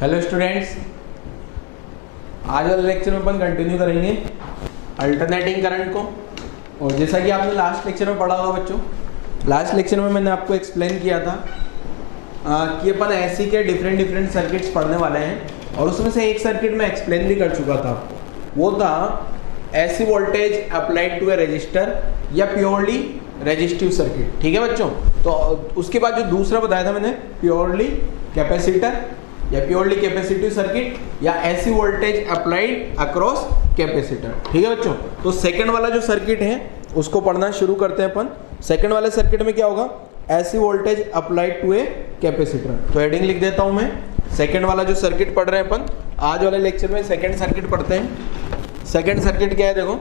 Hello students, आज वाले lecture में अपन कंटिन्यू करेंगे अल्टरनेटिंग करंट को। और जैसा कि आपने लास्ट लेक्चर में पढ़ा होगा बच्चों, लास्ट लेक्चर में मैंने आपको एक्सप्लेन किया था कि अपन ऐसी के डिफरेंट सर्किट्स पढ़ने वाले हैं। और उसमें से एक सर्किट में एक्सप्लेन भी कर चुका था, वो था AC voltage applied to a resistor या प्योरली रेजिस्टिव सर्किट। ठीक है बच्चों, तो उसके बाद जो दूसरा बताया था मैंने, प्योरली कैपेसिटर या प्योरली कैपेसिटिव सर्किट या ऐसी वोल्टेज अप्लाइड अक्रॉस कैपेसिटर। ठीक है बच्चों, तो सेकंड वाला जो सर्किट है उसको पढ़ना शुरू करते हैं अपन। सेकंड वाले सर्किट में क्या होगा, AC voltage applied to a capacitor. तो हेडिंग लिख देता हूं मैं, सेकंड वाला जो सर्किट पढ़ रहे हैं अपन आज वाले लेक्चर में, सेकंड सर्किट पढ़ते हैं। सेकंड सर्किट क्या है, देखो,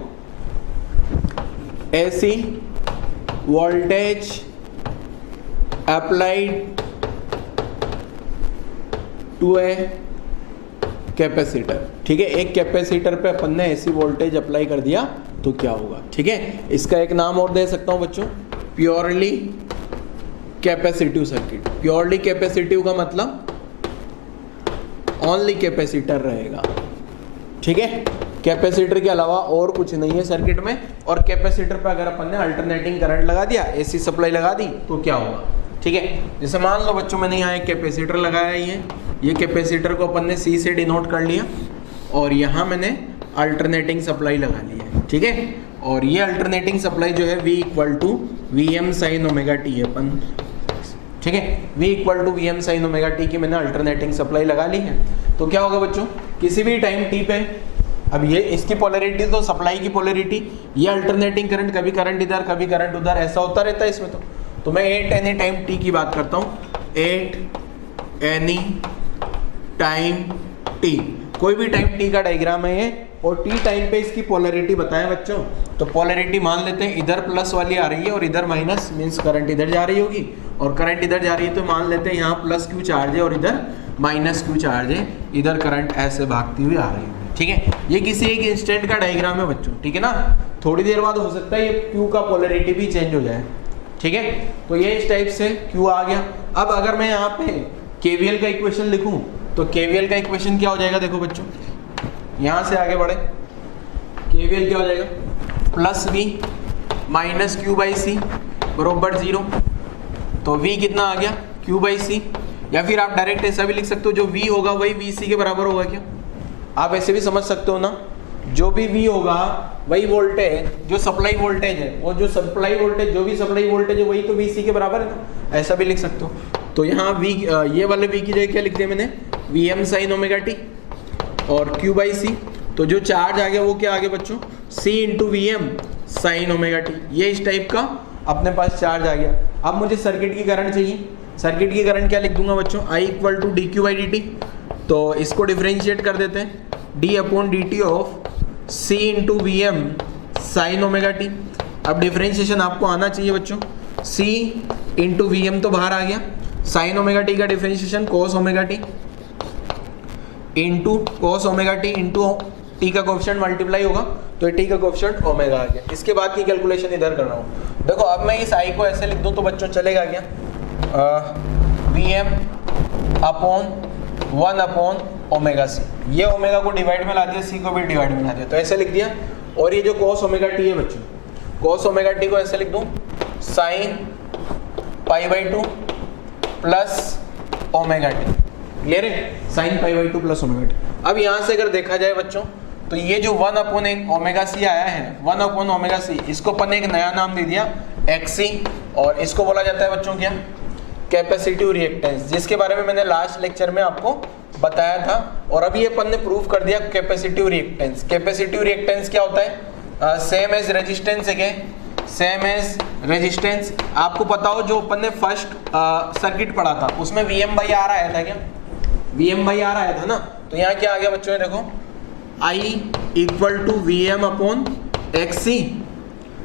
AC voltage applied to a capacitor. ठीक है, एक कैपेसिटर पे अपन ने ऐसी वोल्टेज अप्लाई कर दिया तो क्या होगा। ठीक है, इसका एक नाम और दे सकता हूं बच्चों, purely capacitive circuit. Purely capacitive का मतलब ओनली कैपेसिटर रहेगा। ठीक है, कैपेसिटर के अलावा और कुछ नहीं है सर्किट में। और कैपेसिटर पे अगर अपन ने अल्टरनेटिंग करंट लगा दिया, एसी सप्लाई लगा दी तो क्या होगा। ठीक है, जैसे मान लो बच्चों मैंने यहाँ एक कैपेसिटर लगाया है, ये कैपेसिटर को अपन ने सी से डिनोट कर लिया और यहाँ मैंने अल्टरनेटिंग सप्लाई लगा ली है। ठीक है, और ये अल्टरनेटिंग सप्लाई जो है V equal to V M sine omega T है अपन। ठीक है, V equal to V M sine omega t की मैंने अल्टरनेटिंग सप्लाई लगा ली है। तो क्या होगा बच्चों, किसी भी टाइम टी पे, अब ये इसकी पोलैरिटी तो सप्लाई की पोलैरिटी, ये अल्टरनेटिंग करंट, कभी करंट इधर कभी करंट उधर, ऐसा होता रहता है इसमें। तो मैं एट एनी टाइम टी की बात करता हूँ, एट एनी टाइम टी, कोई भी टाइम टी का डायग्राम है ये, और टी टाइम पे इसकी पोलैरिटी बताएं बच्चों। तो पोलैरिटी मान लेते हैं इधर प्लस वाली आ रही है और इधर माइनस, मीन्स करंट इधर जा रही होगी, और करंट इधर जा रही है तो मान लेते हैं यहाँ प्लस क्यू चार्ज है और इधर माइनस क्यू चार्ज है, इधर करंट ऐसे भागती हुई आ रही है। ठीक है, ये किसी एक इंस्टेंट का डायग्राम है बच्चों। ठीक है ना, थोड़ी देर बाद हो सकता है ये क्यू का पोलैरिटी भी चेंज हो जाए। ठीक है, तो ये इस टाइप से क्यू आ गया। अब अगर मैं यहाँ पे केवीएल का इक्वेशन लिखूं तो केवीएल का इक्वेशन क्या हो जाएगा, देखो बच्चों, यहाँ से आगे बढ़े, केवीएल क्या हो जाएगा, plus V minus Q by C बरोबर 0। तो वी कितना आ गया, क्यू बाई सी, या फिर आप डायरेक्ट ऐसा भी लिख सकते हो, जो वी होगा वही वी सी के बराबर होगा। क्या आप ऐसे भी समझ सकते हो ना, जो भी वी होगा वही वोल्टेज, जो सप्लाई वोल्टेज है वो, जो सप्लाई वोल्टेज, जो भी सप्लाई वोल्टेज है वही तो वी सी के बराबर है ना, ऐसा भी लिख सकते हो। तो यहाँ वी, ये वाले वी की जगह क्या लिख दिया मैंने, V M sine omega T और क्यू बाई सी। तो जो चार्ज आ गया वो क्या आ गया बच्चों, C into V M sine omega T. ये इस टाइप का अपने पास चार्ज आ गया। अब मुझे सर्किट की करंट चाहिए, सर्किट की करंट क्या लिख दूंगा बच्चों, I equal to D Q by D T. तो इसको डिफ्रेंशिएट कर देते हैं, D upon D T of C into V M sine omega T. अब डिफ्रेंशिएशन आपको आना चाहिए बच्चों, सी इंटू वी एम तो बाहर आ गया, साइन ओमेगा टी का differentiation cos omega T into cos omega T into T का कोएफिशिएंट मल्टीप्लाई होगा तो टी का कोएफिशिएंट ओमेगा आ गया। इसके बाद की कैलकुलेशन इधर कर रहा हूँ। देखो अब मैं इस आई को ऐसे लिख दूँ तो बच्चों चलेगा क्या, V M upon 1 upon omega C. ये ओमेगा को डिवाइड में ला दिया, सी को भी डिवाइड में ला दिया, तो ऐसे लिख दिया। और ये जो कॉस ओमेगा टी है बच्चों, कॉस ओमेगा टी को ऐसे लिख दूँ, sine pi by 2 plus omega T. Clear है, sine pi by 2 plus omega T. अब यहाँ से अगर देखा जाए बच्चों, तो ये जो 1 अपॉन एक ओमेगा सी आया है, 1 अपॉन ओमेगा सी, इसको अपन ने एक नया नाम दे दिया एक्सी, और इसको बोला जाता है बच्चों क्या, कैपेसिटिव रिएक्टेंस, जिसके बारे में मैंने लास्ट लेक्चर में आपको बताया था। और अभी ये अपन ने प्रूव कर दिया कैपेसिटिव रिएक्टेंस। कैपेसिटिव रिएक्टेंस क्या होता है, सेम एज रेजिस्टेंस है, क्या सेम एज रेजिस्टेंस। आपको पता हो जो अपन ने फर्स्ट सर्किट पढ़ा था उसमें वी एम बाई आर आया था, क्या वी एम बाई आर आया था ना। तो यहाँ क्या आ गया बच्चों, देखो I equal to V M upon X C.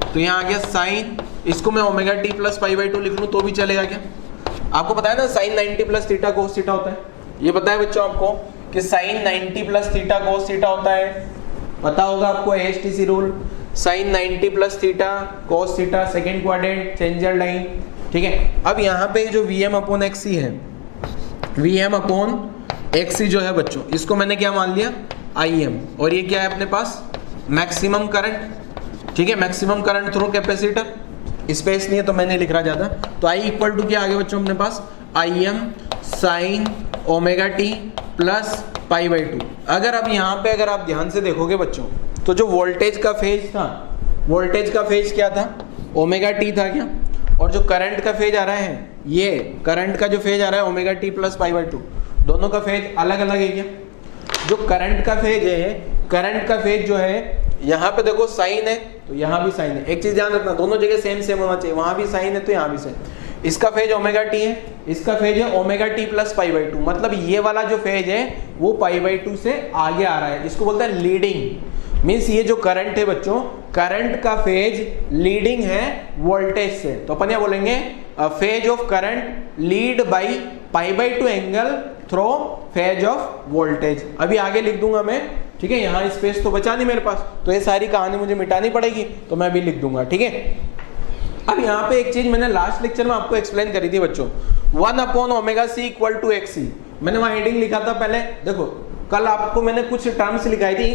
तो यहाँ आ गया साइन, इसको मैं omega T plus pi by 2 लिख लूँ तो भी चलेगा। क्या आपको पता है ना, sine 90 plus theta cos theta होता है, ये पता है बच्चों आपको कि sine 90 plus theta cos theta होता है, पता होगा आपको ASTC rule, sine 90 plus theta cos theta, second quadrant changer line. ठीक है, अब यहाँ पे जो V M upon X C है, वी एम अपॉन XC जो है बच्चों, इसको मैंने क्या मान लिया, IM, और ये क्या है अपने पास, मैक्सिमम करंट। ठीक है, maximum current through capacitor, space नहीं है तो मैंने लिख रहा ज्यादा। तो I इक्वल टू क्या आ गया बच्चों अपने पास, IM sign omega T plus pi by 2। अगर अब यहाँ पे अगर आप ध्यान से देखोगे बच्चों, तो जो वोल्टेज का फेज था, वोल्टेज का फेज क्या था, ओमेगा टी था क्या, और जो करंट का फेज आ रहा है, ये करंट का जो फेज आ रहा है omega T plus pi by 2, दोनों का फेज अलग अलग है क्या। जो करंट का फेज है, करंट का फेज जो है, यहाँ पे देखो साइन है तो यहाँ भी साइन है। एक चीज ध्यान रखना, दोनों जगह सेम सेम होना चाहिए, वहां भी साइन है तो यहाँ भी साइन। इसका फेज ओमेगा टी है, इसका फेज है omega T plus pi by 2, मतलब ये वाला जो फेज है वो पाई बाई 2 से आगे आ रहा है, इसको बोलते हैं लीडिंग। मीन्स ये जो करंट है बच्चों, करंट का फेज लीडिंग है वोल्टेज से, तो अपन क्या बोलेंगे, phase of current lead by pi by 2 angle through phase of voltage. अभी आगे लिख दूंगा मैं, ठीक है, यहाँ स्पेस तो बचा नहीं मेरे पास, तो ये सारी कहानी मुझे मिटानी पड़ेगी, तो मैं भी लिख दूंगा। ठीक है, अब यहाँ पे एक चीज मैंने लास्ट लेक्चर में आपको एक्सप्लेन करी थी बच्चों, 1/ωc इक्वल टू XC, मैंने वहां हेडिंग लिखा था पहले। देखो कल आपको मैंने कुछ टर्म्स लिखाई थी,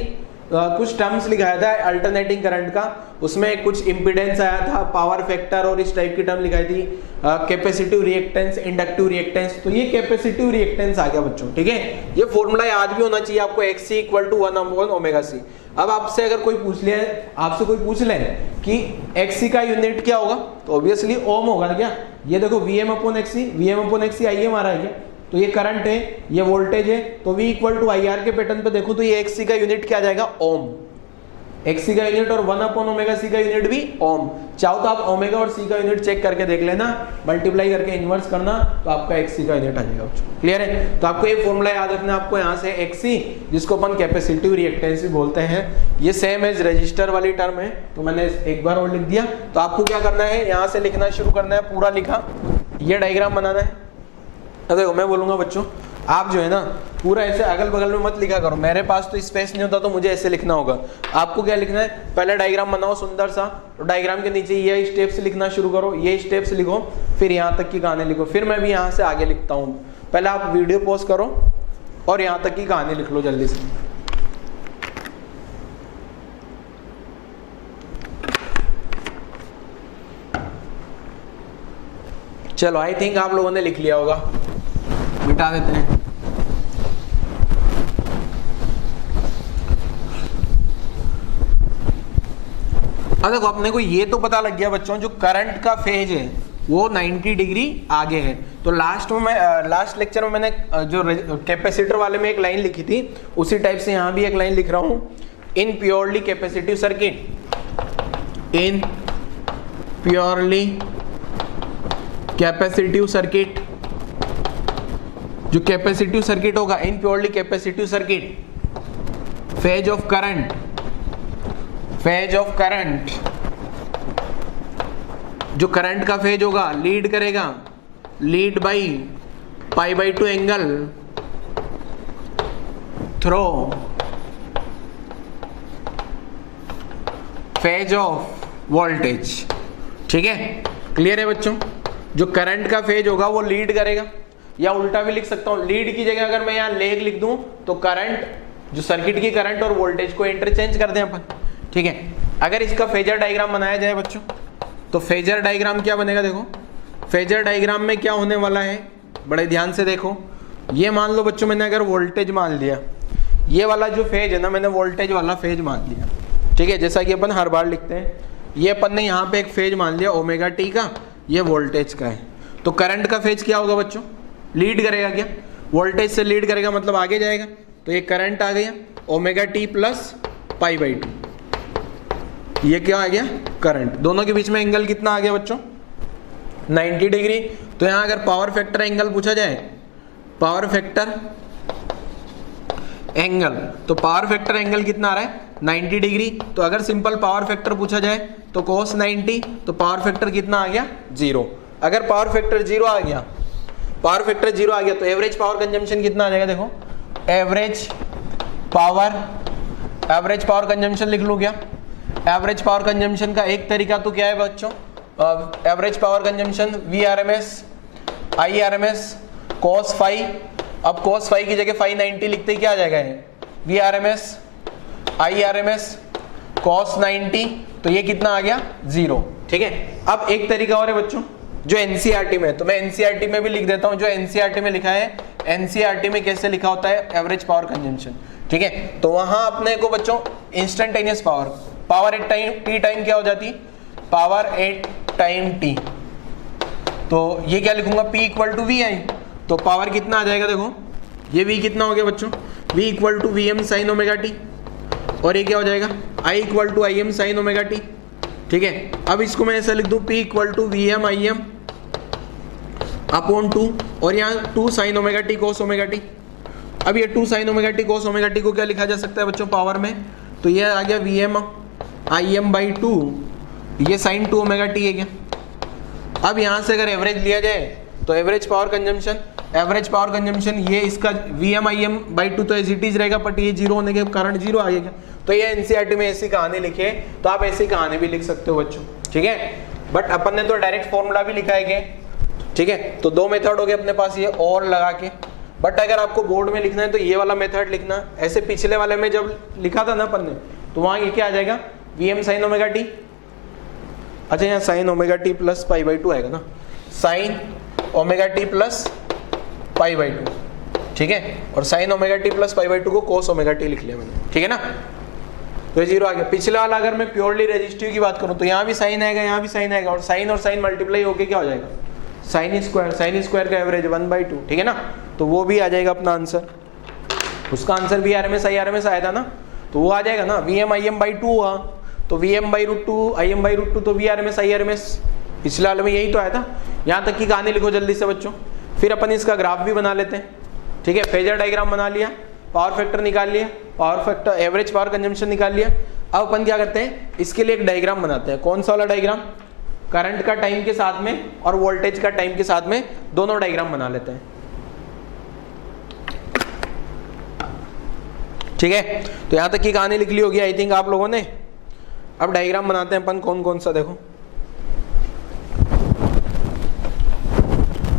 कुछ टर्म्स लिखाया था अल्टरनेटिंग करंट का, उसमें कुछ इंपीडेंस आया था, पावर फैक्टर और इस टाइप की टर्म लिखाई थी, कैपेसिटिव रिएक्टेंस, इंडक्टिव रिएक्टेंस। तो ये कैपेसिटिव रिएक्टेंस आ गया बच्चों। ठीक है, ये फॉर्मूला याद भी होना चाहिए आपको, XC इक्वल टू 1/ωc। अब आपसे अगर कोई पूछ ले, आपसे कोई पूछ ले कि XC का यूनिट क्या होगा, तो ऑब्वियसली ओम होगा क्या। ये देखो Vm/XC, Vm/XC IM आ रहा है क्या, तो ये करंट है, ये वोल्टेज है, तो V इक्वल टू IR के पैटर्न पे देखो तो ये XC का यूनिट क्या आ जाएगा, ओम। XC का यूनिट और 1/ωc का यूनिट भी ओम। चाहो तो आप ओमेगा और C का यूनिट चेक करके देख लेना, मल्टीप्लाई करके इन्वर्स करना, तो आपका XC का यूनिट आ जाएगा। क्लियर है, तो आपको ये फॉर्मूला याद रखना है आपको, यहाँ से XC जिसको अपन कैपेसिटिव रिएक्टेंस भी बोलते हैं, ये सेम एज रजिस्टर वाली टर्म है, तो मैंने एक बार और लिख दिया। तो आपको क्या करना है, यहाँ से लिखना शुरू करना है, पूरा लिखा, ये डायग्राम बनाना है। देखो मैं बोलूंगा बच्चों, आप जो है ना पूरा ऐसे अगल बगल में मत लिखा करो, मेरे पास तो स्पेस नहीं होता तो मुझे ऐसे लिखना होगा। आपको क्या लिखना है, पहले डायग्राम बनाओ सुंदर सा, तो डायग्राम के नीचे ये स्टेप्स लिखना शुरू करो, ये स्टेप्स लिखो, फिर यहाँ तक की कहानी लिखो, फिर मैं भी यहाँ से आगे लिखता हूँ। पहले आप वीडियो पॉज करो और यहाँ तक की कहानी लिख लो जल्दी से। चलो आई थिंक आप लोगों ने लिख लिया होगा, मिटा देते हैं। अब देखो अपने को ये तो पता लग गया बच्चों, जो करंट का फेज है वो 90 डिग्री आगे है। तो लास्ट लेक्चर में मैंने जो कैपेसिटर वाले में एक लाइन लिखी थी, उसी टाइप से यहाँ भी एक लाइन लिख रहा हूं, in purely capacitive circuit, in purely capacitive circuit, जो कैपेसिटिव सर्किट होगा, in purely capacitive circuit, phase of current, phase of current, जो करंट का फेज होगा लीड करेगा, lead by pi by 2 angle through phase of voltage. ठीक है, clear है बच्चों, जो करंट का फेज होगा वो लीड करेगा, या उल्टा भी लिख सकता हूं, लीड की जगह अगर मैं यहाँ लेग लिख दूं तो करंट, जो सर्किट की करंट और वोल्टेज को इंटरचेंज कर दें अपन। ठीक है, अगर इसका फेजर डायग्राम बनाया जाए बच्चों, तो फेजर डायग्राम क्या बनेगा, देखो फेजर डायग्राम में क्या होने वाला है, बड़े ध्यान से देखो। ये मान लो बच्चों मैंने अगर वोल्टेज मान लिया, ये वाला जो फेज है ना, मैंने वोल्टेज वाला फेज मान लिया। ठीक है, जैसा कि अपन हर बार लिखते हैं, ये अपन ने यहाँ पे एक फेज मान लिया ओमेगा टी का, ये वोल्टेज का है। तो करंट का फेज क्या होगा बच्चों, लीड करेगा क्या, वोल्टेज से लीड करेगा मतलब आगे जाएगा, तो ये करंट आ गया omega T plus pi by 2, ये क्या आ गया करंट। दोनों के बीच में एंगल कितना आ गया बच्चों, 90 डिग्री। तो यहां अगर पावर फैक्टर एंगल पूछा जाए, पावर फैक्टर एंगल, तो पावर फैक्टर एंगल कितना आ रहा है 90 डिग्री। तो अगर सिंपल पावर फैक्टर पूछा जाए तो cos 90, तो पावर फैक्टर कितना आ गया 0। अगर पावर फैक्टर 0 आ गया, पावर फैक्टर 0 आ गया तो एवरेज पावर कंजम्पशन कितना आ जाएगा, देखो एवरेज पावर कंजम्पशन लिख लो क्या। एवरेज पावर कंजम्पशन का एक तरीका तो क्या है बच्चों, average power consumption VRMS IRMS cos phi अब cos फाई की जगह फाई 90 लिखते ही क्या आ जाएगा ये VRMS IRMS cos 90, तो ये कितना आ गया 0। ठीक है, अब एक तरीका और है बच्चों जो एनसीईआरटी में है, तो मैं एनसीईआरटी में भी लिख देता हूं। जो एनसीईआरटी में लिखा है, एनसीईआरटी में कैसे लिखा होता है एवरेज पावर कंजम्पशन। ठीक है, तो वहां अपने को बच्चों instantaneous power at time t time क्या हो जाती, पावर एट टाइम टी, तो ये क्या लिखूंगा P इक्वल टू वी आई। तो पावर कितना आ जाएगा, देखो ये V कितना हो गया बच्चों, V equal to V M sine omega T, और ये क्या हो जाएगा I equal to I M sine omega T. ठीक है, अब इसको मैं ऐसा लिख दूं P equal to V m I m upon 2, और यहाँ 2 sine omega t cos omega T. अब ये 2 sine omega t cos omega t को क्या लिखा जा सकता है बच्चों पावर में, तो ये आ गया V m I m by 2, ये साइन 2 ओमेगा टी है क्या। अब यहाँ से अगर एवरेज लिया जाए तो एवरेज पावर कंजम्पशन ये इसका V m I m by 2 तो एज इट इज रहेगा, बट ये 0 होने के कारण 0 आ गया। तो ये एनसीईआरटी में ऐसी कहानी लिखी है, तो आप ऐसी कहानी भी लिख सकते हो बच्चों। ठीक है, बट अपन ने तो डायरेक्ट फॉर्मूला भी लिखा है क्या। ठीक है, तो 2 मेथड हो गए अपने पास, ये और लगा के। बट अगर आपको बोर्ड में लिखना है तो ये वाला मेथड लिखना। ऐसे पिछले वाले में जब लिखा था ना अपन ने, तो वहां ये क्या आ जाएगा V M sine omega T, अच्छा यहाँ sine omega T plus pi by 2 आएगा ना, sine omega T plus pi by 2। ठीक है, और sine omega T plus pi by 2 को कोस ओमेगा टी लिख लिया मैंने। ठीक है ना, तो 0 आ गया। पिछले वाला अगर मैं प्योरली रेजिस्टिव की बात करूं तो यहाँ भी साइन आएगा, यहाँ भी साइन आएगा, और साइन मल्टीप्लाई होके क्या हो जाएगा साइन स्क्वायर का एवरेज 1/2। ठीक है ना, तो वो भी आ जाएगा अपना आंसर। उसका आंसर भी RMS IRMS आया था ना, तो वो आ जाएगा ना VM IM बाई 2 हुआ, तो VM by root 2 IM by root 2 तो VRMS IRMS पिछले वाले में यही तो आया था। यहाँ तक की कहानी लिखो जल्दी से बच्चों, फिर अपन इसका ग्राफ भी बना लेते हैं। ठीक है, फेजर डायग्राम बना लिया, पावर फैक्टर निकाल लिया, power factor average power consumption निकाल लिया। अब अपन क्या करते हैं, इसके लिए एक डायग्राम बनाते हैं। कौन सा वाला डायग्राम, करंट का टाइम के साथ में और वोल्टेज का टाइम के साथ में, दोनों डायग्राम बना लेते हैं। ठीक है, तो यहां तक की कहानी लिख ली होगी आई थिंक आप लोगों ने। अब डायग्राम बनाते हैं अपन, कौन कौन सा, देखो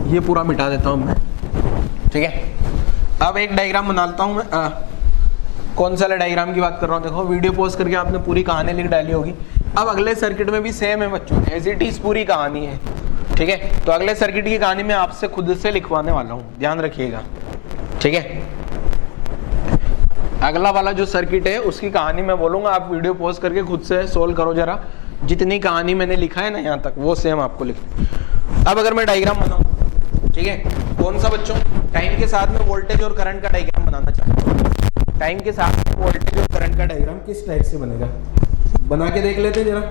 ये पूरा मिटा देता हूं मैं। ठीक है, अब एक डायग्राम बनाता हूं मैं। कौन सा डायग्राम की बात कर रहा हूं, देखो वीडियो पॉज करके आपने पूरी कहानी लिख डाली होगी। अब अगले सर्किट में भी सेम है बच्चों, एज इट इज पूरी कहानी है। ठीक है, तो अगले सर्किट की कहानी मैं आपसे खुद से लिखवाने वाला हूं, ध्यान रखिएगा। ठीक है, अगला वाला जो सर्किट है उसकी कहानी मैं बोलूंगा, आप वीडियो पॉज करके खुद से सोल्व करो जरा। जितनी कहानी मैंने लिखा है ना यहाँ तक, वो सेम आपको लिख। अब अगर मैं डायग्राम बनाऊं, ठीक है, कौन सा बच्चों, टाइम के साथ में वोल्टेज और करंट का डायग्राम बनाना चाहता हूं। टाइम के साथ में वोल्टेज और करंट का डायग्राम किस टाइप से बनेगा, बना के देख लेते जरा।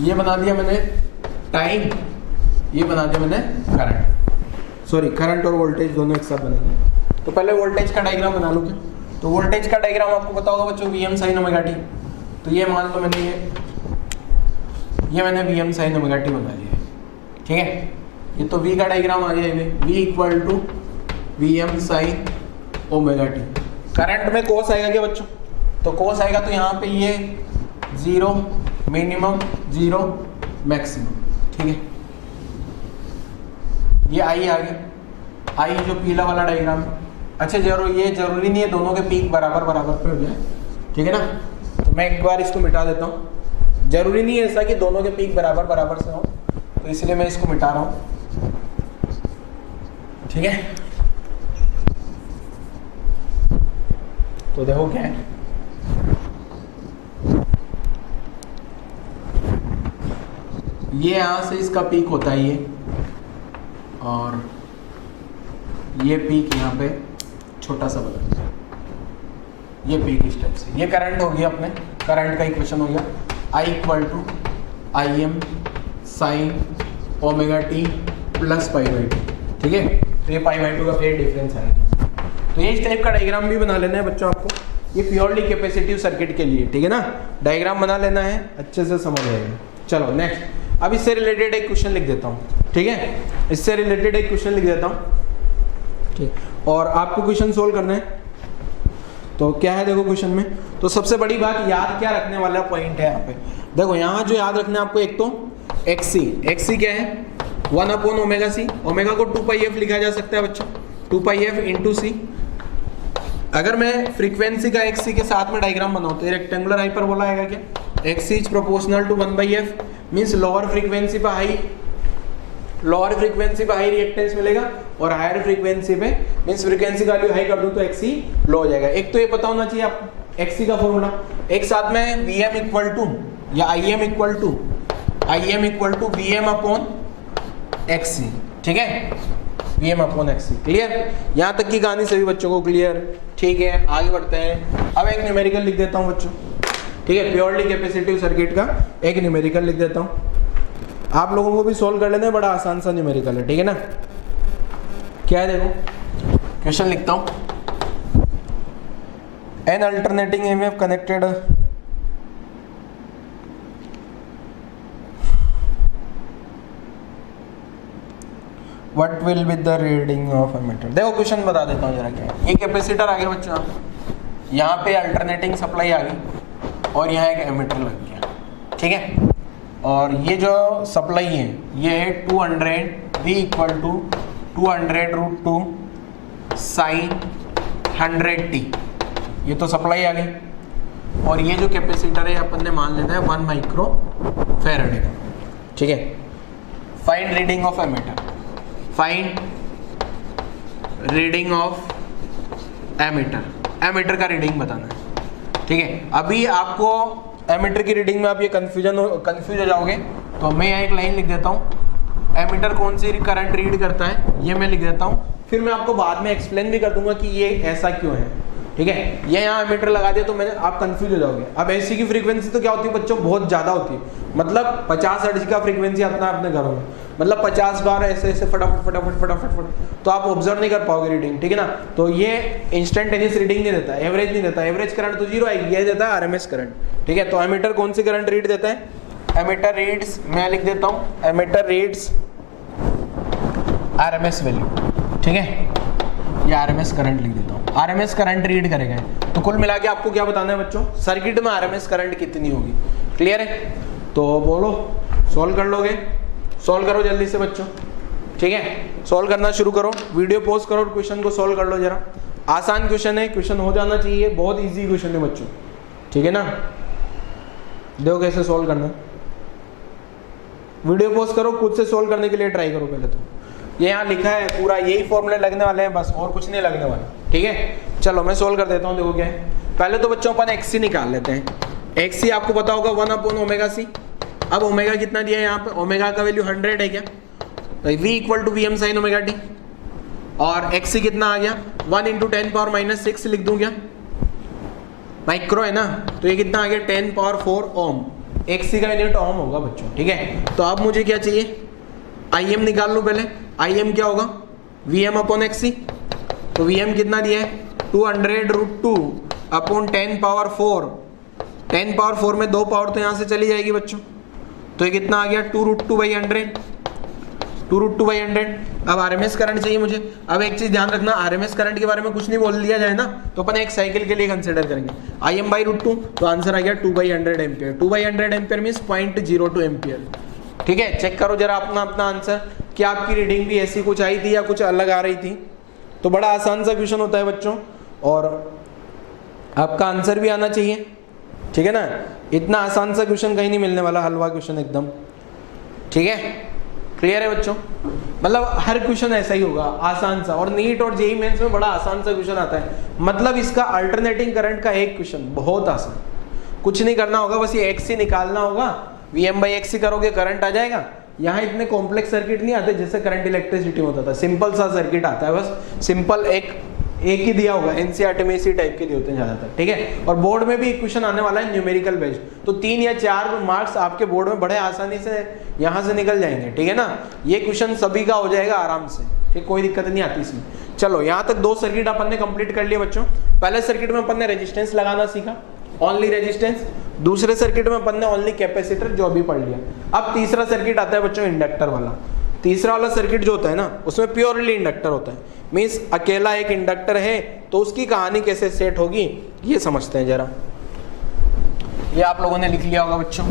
ये बना दिया मैंने टाइम, ये बना दिया मैंने करंट, सॉरी करंट और वोल्टेज दोनों एक साथ बनेंगे। तो पहले वोल्टेज का डायग्राम बना लो क्या। तो वोल्टेज का डायग्राम आपको पता होगा बच्चों, V M sine omega T. तो ये मान लो मैंने ये मैंने V M sine omega T बना लिया है। ठीक है, ये तो V का डायग्राम आ गया, V equal to V M sine omega T. Current में कोस आएगा क्या बच्चों, तो कोस आएगा, तो यहाँ पे ये 0 मिनिमम 0 मैक्सिमम। ठीक है, ये I आ गया, I जो पीला वाला डायग्राम। अच्छा ये जरूरी नहीं है दोनों के पीक बराबर पे हो जाए। ठीक है ना, तो मैं एक बार इसको मिटा देता हूँ। जरूरी नहीं है ऐसा कि दोनों के पीक बराबर से हो, तो इसलिए मैं इसको मिटा रहा हूँ। ठीक है, तो देखो क्या है, ये यहां से इसका पीक होता है ये, और ये पीक यहाँ पे छोटा सा बना, ये पीक इस टाइप से। ये करंट हो गया, अपने करंट का इक्वेशन हो गया I equal to I M sine omega T plus pi by 2। ठीक है, तो ये पाई बाई 2 का फिर डिफरेंस आएगा। तो ये इस टाइप का डायग्राम भी बना लेना है बच्चों आपको, ये प्योरली कैपेसिटिव सर्किट के लिए। ठीक है ना, डायग्राम बना लेना है, अच्छे से समझ आएगा। चलो नेक्स्ट, अब इससे रिलेटेड एक क्वेश्चन लिख देता हूँ। ठीक है, इससे रिलेटेड एक क्वेश्चन लिख देता हूँ। ठीक, और आपको क्वेश्चन सोल्व करना है। तो क्या है देखो क्वेश्चन में, तो सबसे बड़ी बात याद क्या रखने वाला पॉइंट है यहाँ पे, देखो यहाँ जो याद रखना है आपको, एक तो XC क्या है 1/ओमेगा C, ओमेगा को 2πf लिखा जा सकता है बच्चों। 2πf इंटू सी। अगर मैं फ्रीक्वेंसी का एक्सी के साथ में डायग्राम बनाऊं तो रेक्टेंगुलर हाइपरबोला आएगा क्या? XC is proportional to 1/f, means lower frequency पे हाई रिएक्टेंस मिलेगा और हायर फ्रीक्वेंसी पे मींस फ्रीक्वेंसी का वैल्यू हाई कर दूं तो एक्सी लो हो जाएगा। एक तो ये पता होना चाहिए आप एक्सी का फॉर्मूला, एक साथ में Vm इक्वल टू या Im equal to Vm upon XC, ठीक है, Vm अपॉन एक्सी। क्लियर? यहाँ तक की कहानी सभी बच्चों को क्लियर? ठीक है, आगे बढ़ते हैं। अब एक न्यूमेरिकल लिख देता हूँ बच्चों, ठीक है, प्योरली कैपेसिटिव सर्किट का एक न्यूमेरिकल लिख देता हूँ, आप लोगों को भी सोल्व कर लेना है, बड़ा आसान सा न्यूमेरिकल है, ठीक है ना। क्या है देखो, क्वेश्चन लिखता हूँ, an alternating EMF connected what will be the reading of ammeter. देखो क्वेश्चन बता देता हूँ जरा क्या है। ये कैपेसिटर आ गया बच्चों, यहाँ पे अल्टरनेटिंग सप्लाई आ गई और यहाँ एक एमीटर लग गया, ठीक है, और ये जो सप्लाई है ये है 200 V equal to 200√2 sign 100t, ये तो सप्लाई आ गई। और ये जो कैपेसिटर है अपन ने मान लेना है 1 माइक्रो फैराड का, ठीक है। Find reading of ammeter, find reading of ammeter का रीडिंग बताना है, ठीक है। अभी आपको एमीटर की रीडिंग में आप ये कंफ्यूज हो जाओगे, तो मैं यहाँ एक लाइन लिख देता हूँ, एमीटर कौन सी करंट रीड करता है ये मैं लिख देता हूँ, फिर मैं आपको बाद में एक्सप्लेन भी कर दूंगा कि ये ऐसा क्यों है, ठीक है। ये यहाँ एमीटर लगा दिया तो मैंने आप कंफ्यूज हो जाओगे। अब एसी की फ्रीक्वेंसी तो क्या होती है बच्चों, बहुत ज्यादा होती है, मतलब 50 हर्ट्ज का फ्रीक्वेंसी आता है अपने घरों में, मतलब 50 बार ऐसे ऐसे फटाफट, तो आप ऑब्जर्व नहीं कर पाओगे रीडिंग, ठीक है ना। तो ये इंस्टेंटेनियस रीडिंग नहीं देता, एवरेज नहीं देता, एवरेज करंट तो 0 आएगी, ये देता है आरएमएस करंट, ठीक है। तो एमीटर कौन सी करंट रीड देता है, एमीटर रीड्स, मैं लिख देता हूँ, एमीटर रीड्स आरएमएस वैल्यू, ठीक है, ये आरएमएस करंट लिख देता हूँ, आरएमएस करंट रीड करेगा। तो कुल मिला के आपको क्या बताना है बच्चों, सर्किट में आरएमएस करंट कितनी होगी, क्लियर है। तो बोलो, सॉल्व कर लोगे, सॉल्व करो जल्दी से बच्चों, ठीक है, सॉल्व करना शुरू करो, वीडियो पॉज करो और क्वेश्चन को सॉल्व कर लो जरा। आसान क्वेश्चन है, क्वेश्चन हो जाना चाहिए, बहुत इजी क्वेश्चन है बच्चों, ठीक है ना। देखो कैसे सॉल्व करना, वीडियो पॉज करो, खुद से सॉल्व करने के लिए ट्राई करो पहले तो। ये यहाँ लिखा है पूरा, यही फॉर्मूले लगने वाले हैं बस, और कुछ नहीं लगने वाला, ठीक है। चलो मैं सॉल्व कर देता हूँ, देखो क्या है। पहले तो बच्चों अपन एक्सी निकाल लेते हैं, एक्सी आपको पता होगा 1/ωc। अब ओमेगा कितना दिया है यहाँ पे, ओमेगा का वैल्यू 100 है क्या, तो V equal to Vm sine ωt, और एक्सी कितना आ गया 1 × 10⁻⁻6 लिख दूं क्या, माइक्रो है ना, तो ये कितना आ गया 10⁴ ओम, एक्सी का यूनिट ओम होगा बच्चों, ठीक है। तो अब मुझे क्या चाहिए, Im निकाल लूँ पहले, Im क्या होगा Vm अपॉन एक्सी, तो Vm कितना दिया है 200√2 अपॉन 10⁴, 10⁴ में 2 पावर तो यहाँ से चली जाएगी बच्चों, तो ये कितना आ गया 2√2/100, 2√2/100। अब आरएमएस करंट चाहिए मुझे। अब एक चीज ध्यान रखना, आरएमएस करंट के बारे में कुछ नहीं बोल दिया जाए ना, तो अपन एक साइकिल के लिए कंसिडर करेंगे Im/√2, तो आंसर आ गया 2/100 एम्पियर, 2/100 एम्पियर मींस 0.02 एम्पियर, ठीक है। चेक करो जरा अपना आंसर, क्या आपकी रीडिंग भी ऐसी कुछ आई थी या कुछ अलग आ रही थी। तो बड़ा आसान सा क्वेश्चन होता है बच्चों, और आपका आंसर भी आना चाहिए, ठीक है ना। इतना आसान सा क्वेश्चन कहीं नहीं मिलने वाला, हलवा क्वेश्चन एकदम, ठीक है, क्लियर है बच्चों। मतलब हर क्वेश्चन ऐसा ही होगा, आसान सा, और नीट और जेईई मेंस में बड़ा आसान सा क्वेश्चन आता है। मतलब इसका अल्टरनेटिंग करंट का एक क्वेश्चन, बहुत आसान, कुछ नहीं करना होगा, बस ये एक्सी निकालना होगा, Vm/x करोगे करंट आ जाएगा। यहाँ इतने कॉम्प्लेक्स सर्किट नहीं आते जैसे करंट इलेक्ट्रिसिटी होता था, सिंपल सा सर्किट आता है, बस सिंपल एक ही दिया होगा, एनसीईआरटी में इसी टाइप के दिए होते हैं ज्यादातर, ठीक है। और बोर्ड में भी एक क्वेश्चन आने वाला है न्यूमेरिकल बेस्ड, तो 3 या 4 मार्क्स आपके बोर्ड में बड़े आसानी से यहाँ से निकल जाएंगे, ठीक है ना। ये क्वेश्चन सभी का हो जाएगा आराम से, ठीक, कोई दिक्कत नहीं आती इसमें। चलो यहाँ तक 2 सर्किट अपन ने कंप्लीट कर लिए बच्चों। पहले सर्किट में अपन ने रेजिस्टेंस लगाना सीखा, ओनली रेजिस्टेंस। दूसरे सर्किट में अपन ने ओनली कैपेसिटर, जो अभी पढ़ लिया। अब तीसरा सर्किट आता है बच्चों इंडक्टर वाला। तीसरा वाला सर्किट जो होता है ना, उसमें प्योरली इंडक्टर होता है, मीन्स अकेला एक इंडक्टर है, तो उसकी कहानी कैसे सेट होगी ये समझते हैं जरा। ये आप लोगों ने लिख लिया होगा बच्चों,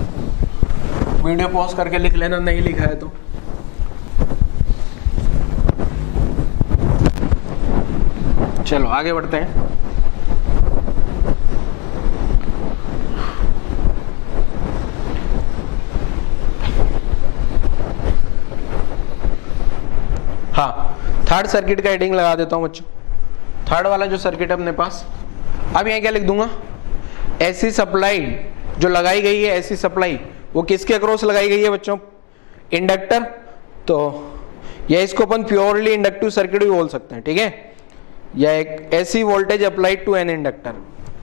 वीडियो पॉज करके लिख लेना, नहीं लिखा है तो। चलो आगे बढ़ते हैं। हाँ, थर्ड सर्किट का हेडिंग लगा देता हूं बच्चों। थर्ड वाला जो सर्किट है अपने पास, अब यहाँ क्या लिख दूंगा, ऐसी सप्लाई जो लगाई गई है, ऐसी सप्लाई वो किसके अक्रॉस लगाई गई है बच्चों, इंडक्टर। तो या इसको अपन प्योरली इंडक्टिव सर्किट भी बोल सकते हैं, ठीक है। या एक ऐसी voltage applied to an inductor,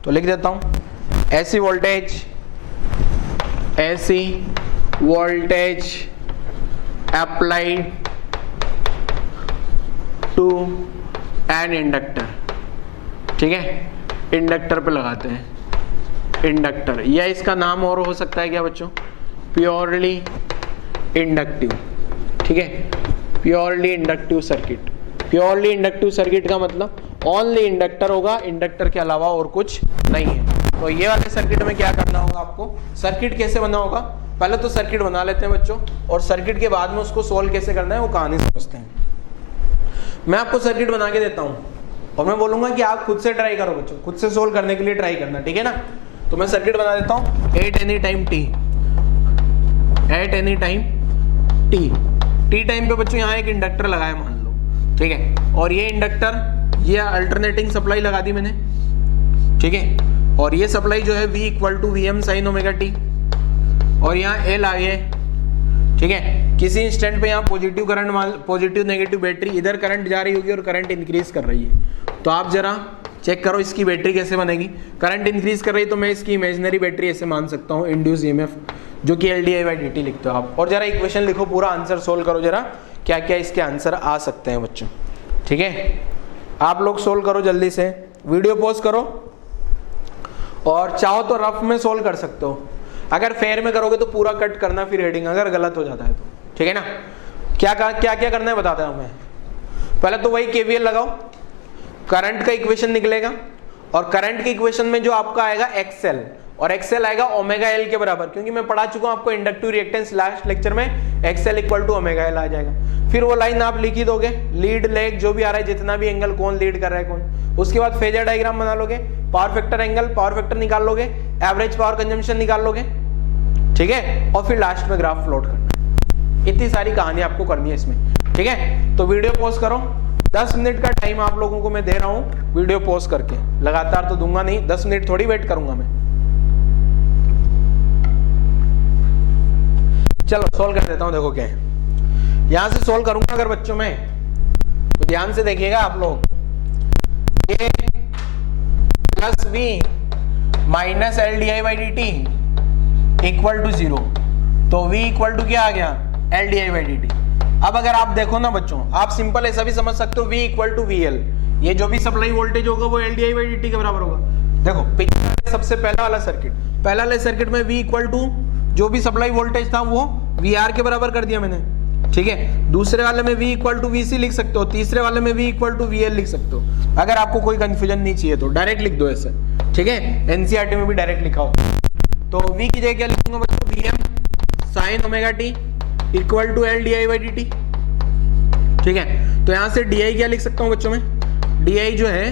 तो लिख देता हूं ऐसी voltage applied to an inductor, ठीक है। इंडक्टर पे लगाते हैं इंडक्टर, या इसका नाम और हो सकता है क्या बच्चों, प्योरली इंडक्टिव, ठीक है। Purely inductive circuit, purely inductive circuit का मतलब ओनली इंडक्टर होगा, इंडक्टर के अलावा और कुछ नहीं है। तो ये वाले सर्किट में क्या करना होगा आपको, सर्किट कैसे बना होगा, पहले तो सर्किट बना लेते हैं बच्चों, और सर्किट के बाद में उसको सोल्व कैसे करना है वो कहानी समझते हैं। मैं आपको सर्किट बना के देता हूं और मैं बोलूंगा कि आप खुद से ट्राई करो बच्चों, खुद से सोल्व करने के लिए ट्राई करना, ठीक है ना। तो मैं सर्किट बना देता हूं, at any time t time पे बच्चों यहाँ एक इंडक्टर लगाया मान लो, ठीक है। और ये इंडक्टर, ये अल्टरनेटिंग सप्लाई लगा दी मैंने, ठीक है। और ये सप्लाई जो है V equal to VM sine omega T, और यहाँ L आ गए, ठीक है। किसी इंस्टेंट पे यहाँ positive current, positive negative battery, इधर करंट जा रही होगी और करंट इंक्रीज कर रही है। तो आप जरा चेक करो इसकी बैटरी कैसे बनेगी। करंट इंक्रीज कर रही है तो मैं इसकी इमेजिनरी बैटरी ऐसे मान सकता हूँ, इंड्यूस EMF, जो कि LdI/dt लिखते हो आप। और जरा इक्वेशन लिखो, पूरा आंसर सोल्व करो जरा, क्या क्या इसके आंसर आ सकते हैं बच्चों, ठीक है। आप लोग सोल्व करो जल्दी से, वीडियो पॉज करो, और चाहो तो रफ में सोल्व कर सकते हो। अगर फेयर में करोगे तो पूरा कट करना फिर हेडिंग, अगर गलत हो जाता है तो, ठीक है ना। क्या क्या करना है बताता हूं मैं। पहले तो वही KVL लगाओ, करंट का इक्वेशन निकलेगा, और करंट के इक्वेशन में जो आपका आएगा XL, और XL आएगा ओमेगा L के बराबर, क्योंकि मैं पढ़ा चुका हूं आपको इंडक्टिव रिएक्टेंस लास्ट लेक्चर में, XL equal to omega L आ जाएगा। फिर वो लाइन आप लिख ही दोगे, लीड लेग जो भी आ रहा है, जितना भी एंगल कौन लीड कर रहा है कौन। उसके बाद फेजर डायग्राम बना लोगे, power factor angle, power factor निकाल लोगे, एवरेज पावर कंजम्पशन निकाल लोगे, ठीक है। और फिर लास्ट में ग्राफ प्लॉट करना। इतनी सारी कहानी आपको करनी है इसमें, ठीक है। तो वीडियो पॉज करो, 10 मिनट का टाइम आप लोगों को मैं दे रहा हूं, वीडियो पॉज करके, लगातार तो दूंगा नहीं, 10 मिनट थोड़ी वेट करूंगा मैं। चलो सोल्व कर देता हूं, देखो क्या है। यहां से सोल्व करूंगा अगर बच्चों में, तो ध्यान से देखिएगा आप लोग, ये plus V minus LdI/dt equal to 0, तो V इक्वल टू क्या आ गया, LdI/dt। अब अगर आप देखो ना बच्चों, आप सिंपल ऐसा भी समझ सकते हो, V इक्वल टू VL, ये जो भी सप्लाई वोल्टेज होगा वो LdI/dt के बराबर होगा। देखो पिछला सबसे पहला वाला सर्किट, पहला वाले सर्किट में V इक्वल टू जो भी सप्लाई वोल्टेज था वो VR के बराबर कर दिया मैंने, ठीक है। दूसरे वाले में V इक्वल टू VC लिख सकते हो, तीसरे वाले में V इक्वल टू VL लिख सकते हो। अगर आपको कोई कंफ्यूजन नहीं चाहिए तो डायरेक्ट लिख दो ऐसे, ठीक है। NCERT में भी डायरेक्ट लिखा हो। तो V की जगह क्या लिखूंगा बच्चों, VM sine omega T equal to LdI/dt, ठीक है। तो यहां से DI क्या लिख सकता हूं बच्चों में, DI जो है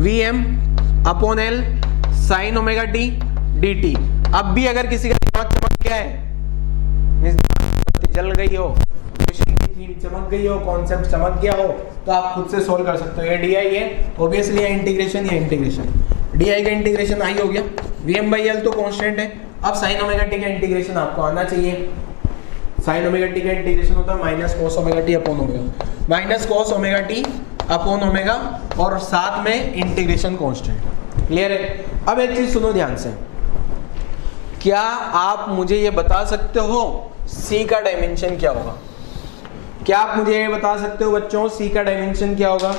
VM upon L sign omega T dt। अब भी अगर किसी का दिमाग चमक गया है, जल गई हो, चमक गई हो, कॉन्सेप्ट चमक गया हो, तो आप खुद से सोल्व कर सकते हो। ये DI है, ऑब्वियसली इंटीग्रेशन, ये इंटीग्रेशन, DI का इंटीग्रेशन आई हो गया, VM/L तो कांस्टेंट है। अब साइन ओमेगा टी का इंटीग्रेशन आपको आना चाहिए। साइन ओमेगा टी का इंटीग्रेशन होता है minus cos omega T upon omega, minus cos omega T upon omega, और साथ में इंटीग्रेशन कांस्टेंट। क्लियर है। अब एक चीज सुनो ध्यान से, क्या आप मुझे ये बता सकते हो C का डायमेंशन क्या होगा? क्या आप मुझे ये बता सकते हो बच्चों C का डायमेंशन क्या होगा?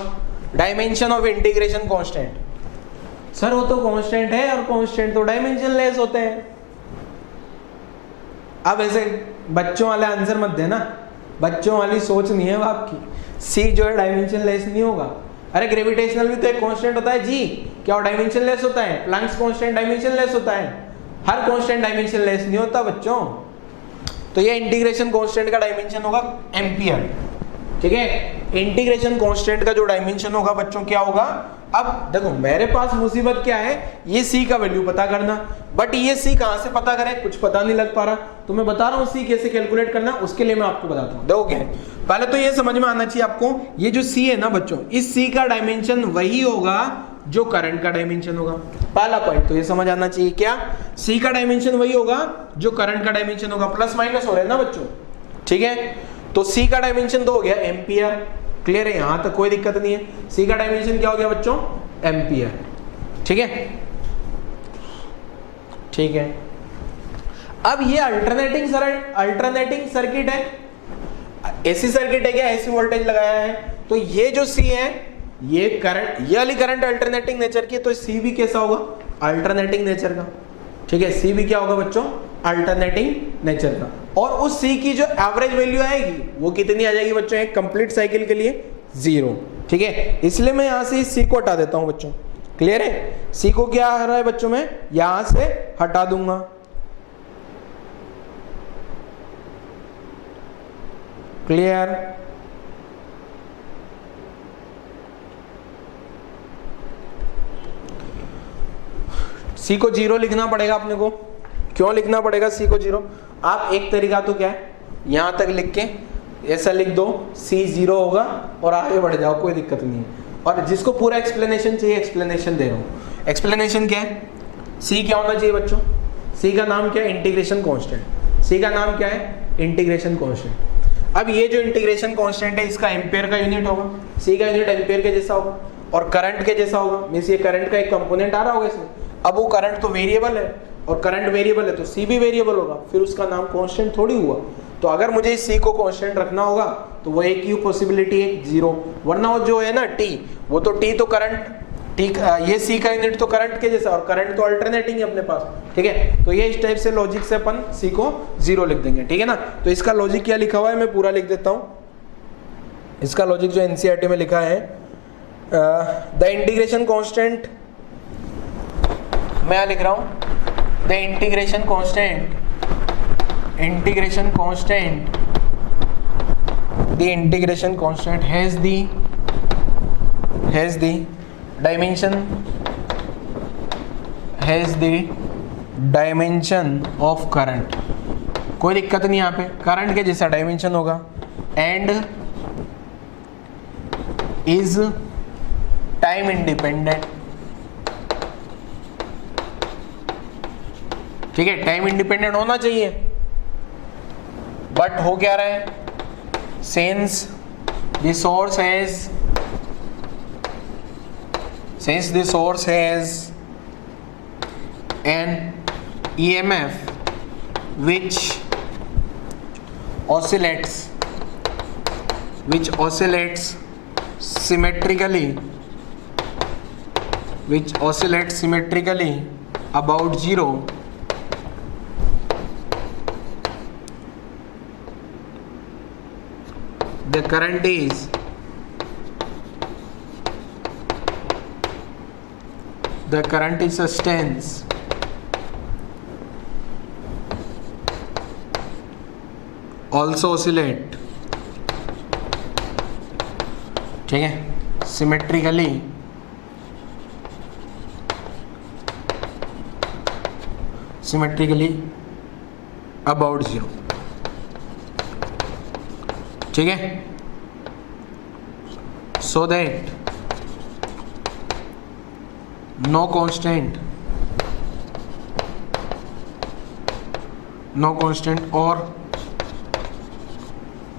Dimension of integration constant. Sir वो तो कांस्टेंट है, और कांस्टेंट तो डायमेंशन लेस होते हैं। अब ऐसे बच्चों वाले आंसर मत देना, बच्चों वाली सोच नहीं है वो आपकी। C जो है डायमेंशन लेस नहीं होगा। अरे ग्रेविटेशनल भी तो एक कांस्टेंट होता है जी, क्या वो डायमेंशन लेस होता है? प्लैंक्स कांस्टेंट डायमेंशन लेस होता है, हर कांस्टेंट डायमेंशन लेस नहीं होता बच्चों। तो ये इंटीग्रेशन कांस्टेंट का डायमेंशन होगा एम्पियर, ठीक है। इंटीग्रेशन कांस्टेंट का जो डायमेंशन होगा बच्चों क्या होगा, अब देखो मेरे पास मुसीबत क्या है, ये c का वैल्यू पता करना, बट ये c कहां से पता करें, कुछ पता नहीं लग पा रहा, तो मैं बता रहा हूं c कैसे कैलकुलेट करना, उसके लिए मैं आपको बताता हूं। देखो क्या है, पहले तो ये समझ में आना चाहिए आपको, ये जो c है ना बच्चों, इस c का डायमेंशन वही होगा जो करंट का डायमेंशन होगा, पहला पॉइंट तो ये समझ आना चाहिए, क्या c का डायमेंशन वही होगा जो करंट का डायमेंशन होगा, प्लस माइनस हो रहा है ना बच्चों, ठीक है। तो c का डायमेंशन तो हो गया एम्पियर, क्लियर है, यहां तक कोई दिक्कत नहीं है। c का डायमेंशन क्या हो गया बच्चों, एम्पियर, ठीक है, ठीक है। अब ये अल्टरनेटिंग सर्किट है, एसी सर्किट है क्या, एसी वोल्टेज लगाया है, तो ये जो c है ये करंट, ये वाली करंट अल्टरनेटिंग नेचर की है, तो c भी कैसा होगा, अल्टरनेटिंग नेचर का, ठीक है। c भी क्या होगा बच्चों, अल्टरनेटिंग नेचर का, और उस c की जो एवरेज वैल्यू आएगी वो कितनी आ जाएगी बच्चों, एक कंप्लीट साइकिल के लिए 0, ठीक है। इसलिए मैं यहां से इस c को हटा देता हूं बच्चों, क्लियर है। c को क्या आ रहा है बच्चों, में यहां से हटा दूंगा, क्लियर। c को 0 लिखना पड़ेगा अपने को, क्यों लिखना पड़ेगा c को 0, आप एक तरीका तो क्या है, यहां तक लिख के ऐसा लिख दो c 0 होगा और आगे बढ़ जाओ, कोई दिक्कत नहीं है। और जिसको पूरा एक्सप्लेनेशन चाहिए एक्सप्लेनेशन दे रहा हूं। एक्सप्लेनेशन क्या है, c क्या होना चाहिए बच्चों, c का नाम क्या है, इंटीग्रेशन कांस्टेंट, c का नाम क्या है, इंटीग्रेशन कांस्टेंट। अब ये जो इंटीग्रेशन कांस्टेंट है इसका एम्पियर का यूनिट होगा, c का यूनिट एम्पियर के जैसा होगा और करंट के जैसा होगा, मींस ये करंट का एक कंपोनेंट आ रहा होगा इसमें। अब वो करंट तो वेरिएबल है और करंट वेरिएबल है तो c भी वेरिएबल होगा, फिर उसका नाम कांस्टेंट थोड़ी हुआ। तो अगर मुझे इस c को कांस्टेंट रखना होगा तो वो एक ही पॉसिबिलिटी है 0, वरना वो जो है ना t, वो तो t तो करंट, ठीक, ये c का यूनिट तो करंट के जैसा और करंट तो अल्टरनेटिंग है अपने पास, ठीक है। तो ये इस टाइप से लॉजिक से अपन c को 0 लिख देंगे, ठीक है ना। तो इसका लॉजिक क्या लिखा हुआ है मैं पूरा लिख देता हूँ। इसका लॉजिक जो एनसीईआरटी में लिखा है, द इंटीग्रेशन कांस्टेंट, मैं लिख रहा हूँ the integration constant has the dimension of current, कोई दिक्कत नहीं, यहाँ पे करंट के जैसा डायमेंशन होगा, एंड इज टाइम इंडिपेंडेंट, ठीक है, टाइम इंडिपेंडेंट होना चाहिए, बट हो क्या रहा है, since the source has an EMF which oscillates symmetrically about 0, the current sustains also oscillate, ठीक है, symmetrically about 0, ठीक है। so that no constant or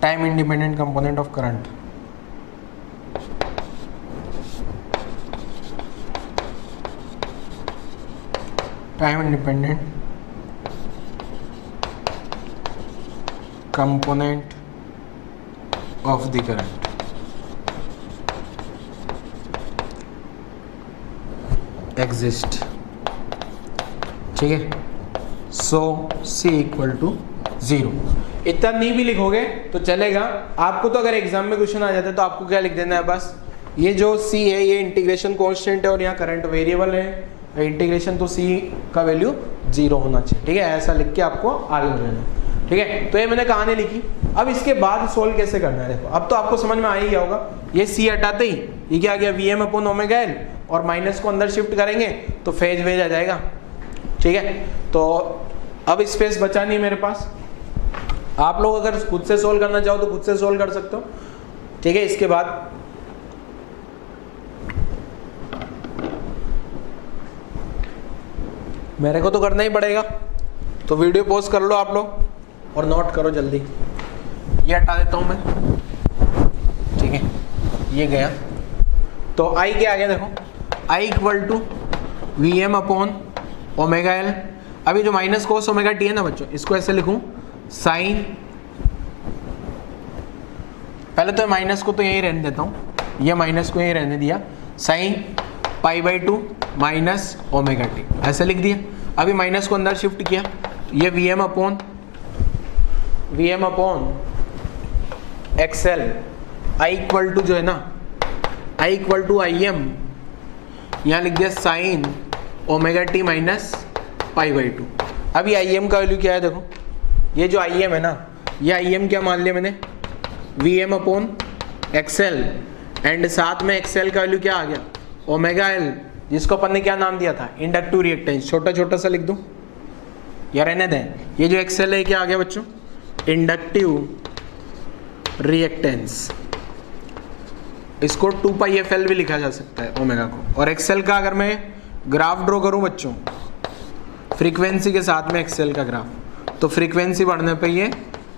time independent component of current, time independent component of the current exist, ठीक है। सो c equal to 0, इतना नहीं भी लिखोगे तो चलेगा आपको। तो अगर एग्जाम में क्वेश्चन आ जाता है तो आपको क्या लिख देना है, बस ये जो c है ये इंटीग्रेशन कांस्टेंट है और यहाँ करंट वेरिएबल है, इंटीग्रेशन तो c का वैल्यू 0 होना चाहिए, ठीक है, ऐसा लिख के आपको आगे बढ़ना है। ठीक है, तो ये मैंने कहानी लिखी। अब इसके बाद सोल्व कैसे करना है देखो, अब तो आपको समझ में आ ही गया होगा। ये सी हटाते ही ये क्या आ गया, V M upon omega L, और माइनस को अंदर शिफ्ट करेंगे तो फेज वेज आ जाएगा। ठीक है, तो अब स्पेस बचा नहीं मेरे पास। आप लोग अगर खुद से सोल्व करना चाहो तो खुद से सोल्व कर सकते हो। ठीक है, इसके बाद मेरे को तो करना ही पड़ेगा, तो वीडियो पॉज कर लो आप लोग और नोट करो जल्दी। ये हटा देता हूं मैं, ठीक है, ये गया। तो आई क्या आ गया देखो, I equal to V M upon omega L. अभी जो माइनस कोस ओमेगा टी है ना बच्चों, इसको ऐसे लिखूं साइन, पहले तो माइनस को तो यही रहने देता हूं, ये माइनस को यही रहने दिया, sign pi by to minus omega T ऐसे लिख दिया। अभी माइनस को अंदर शिफ्ट किया, ये V M upon XL, I equal to जो है ना, I equal to I M, यहाँ लिख दिया sine omega T minus pi by two. अभी आई एम का वैल्यू क्या है देखो, ये जो आई एम है ना, ये आई एम क्या मान लिया मैंने, V M upon XL, and साथ में एक्सएल का वैल्यू क्या आ गया, ओमेगा एल, जिसको अपन ने क्या नाम दिया था, इंडक्टिव रिएक्टेंस। छोटा छोटा सा लिख दूं या रहने दें, ये जो एक्सएल है क्या आ गया बच्चों, इंडक्टिव रिएक्टेंस। इसको 2πfl भी लिखा जा सकता है ओमेगा को। और एक्सएल का अगर मैं ग्राफ ड्रॉ करूं बच्चों, फ्रीक्वेंसी के साथ में एक्सएल का ग्राफ, तो फ्रीक्वेंसी बढ़ने पे ये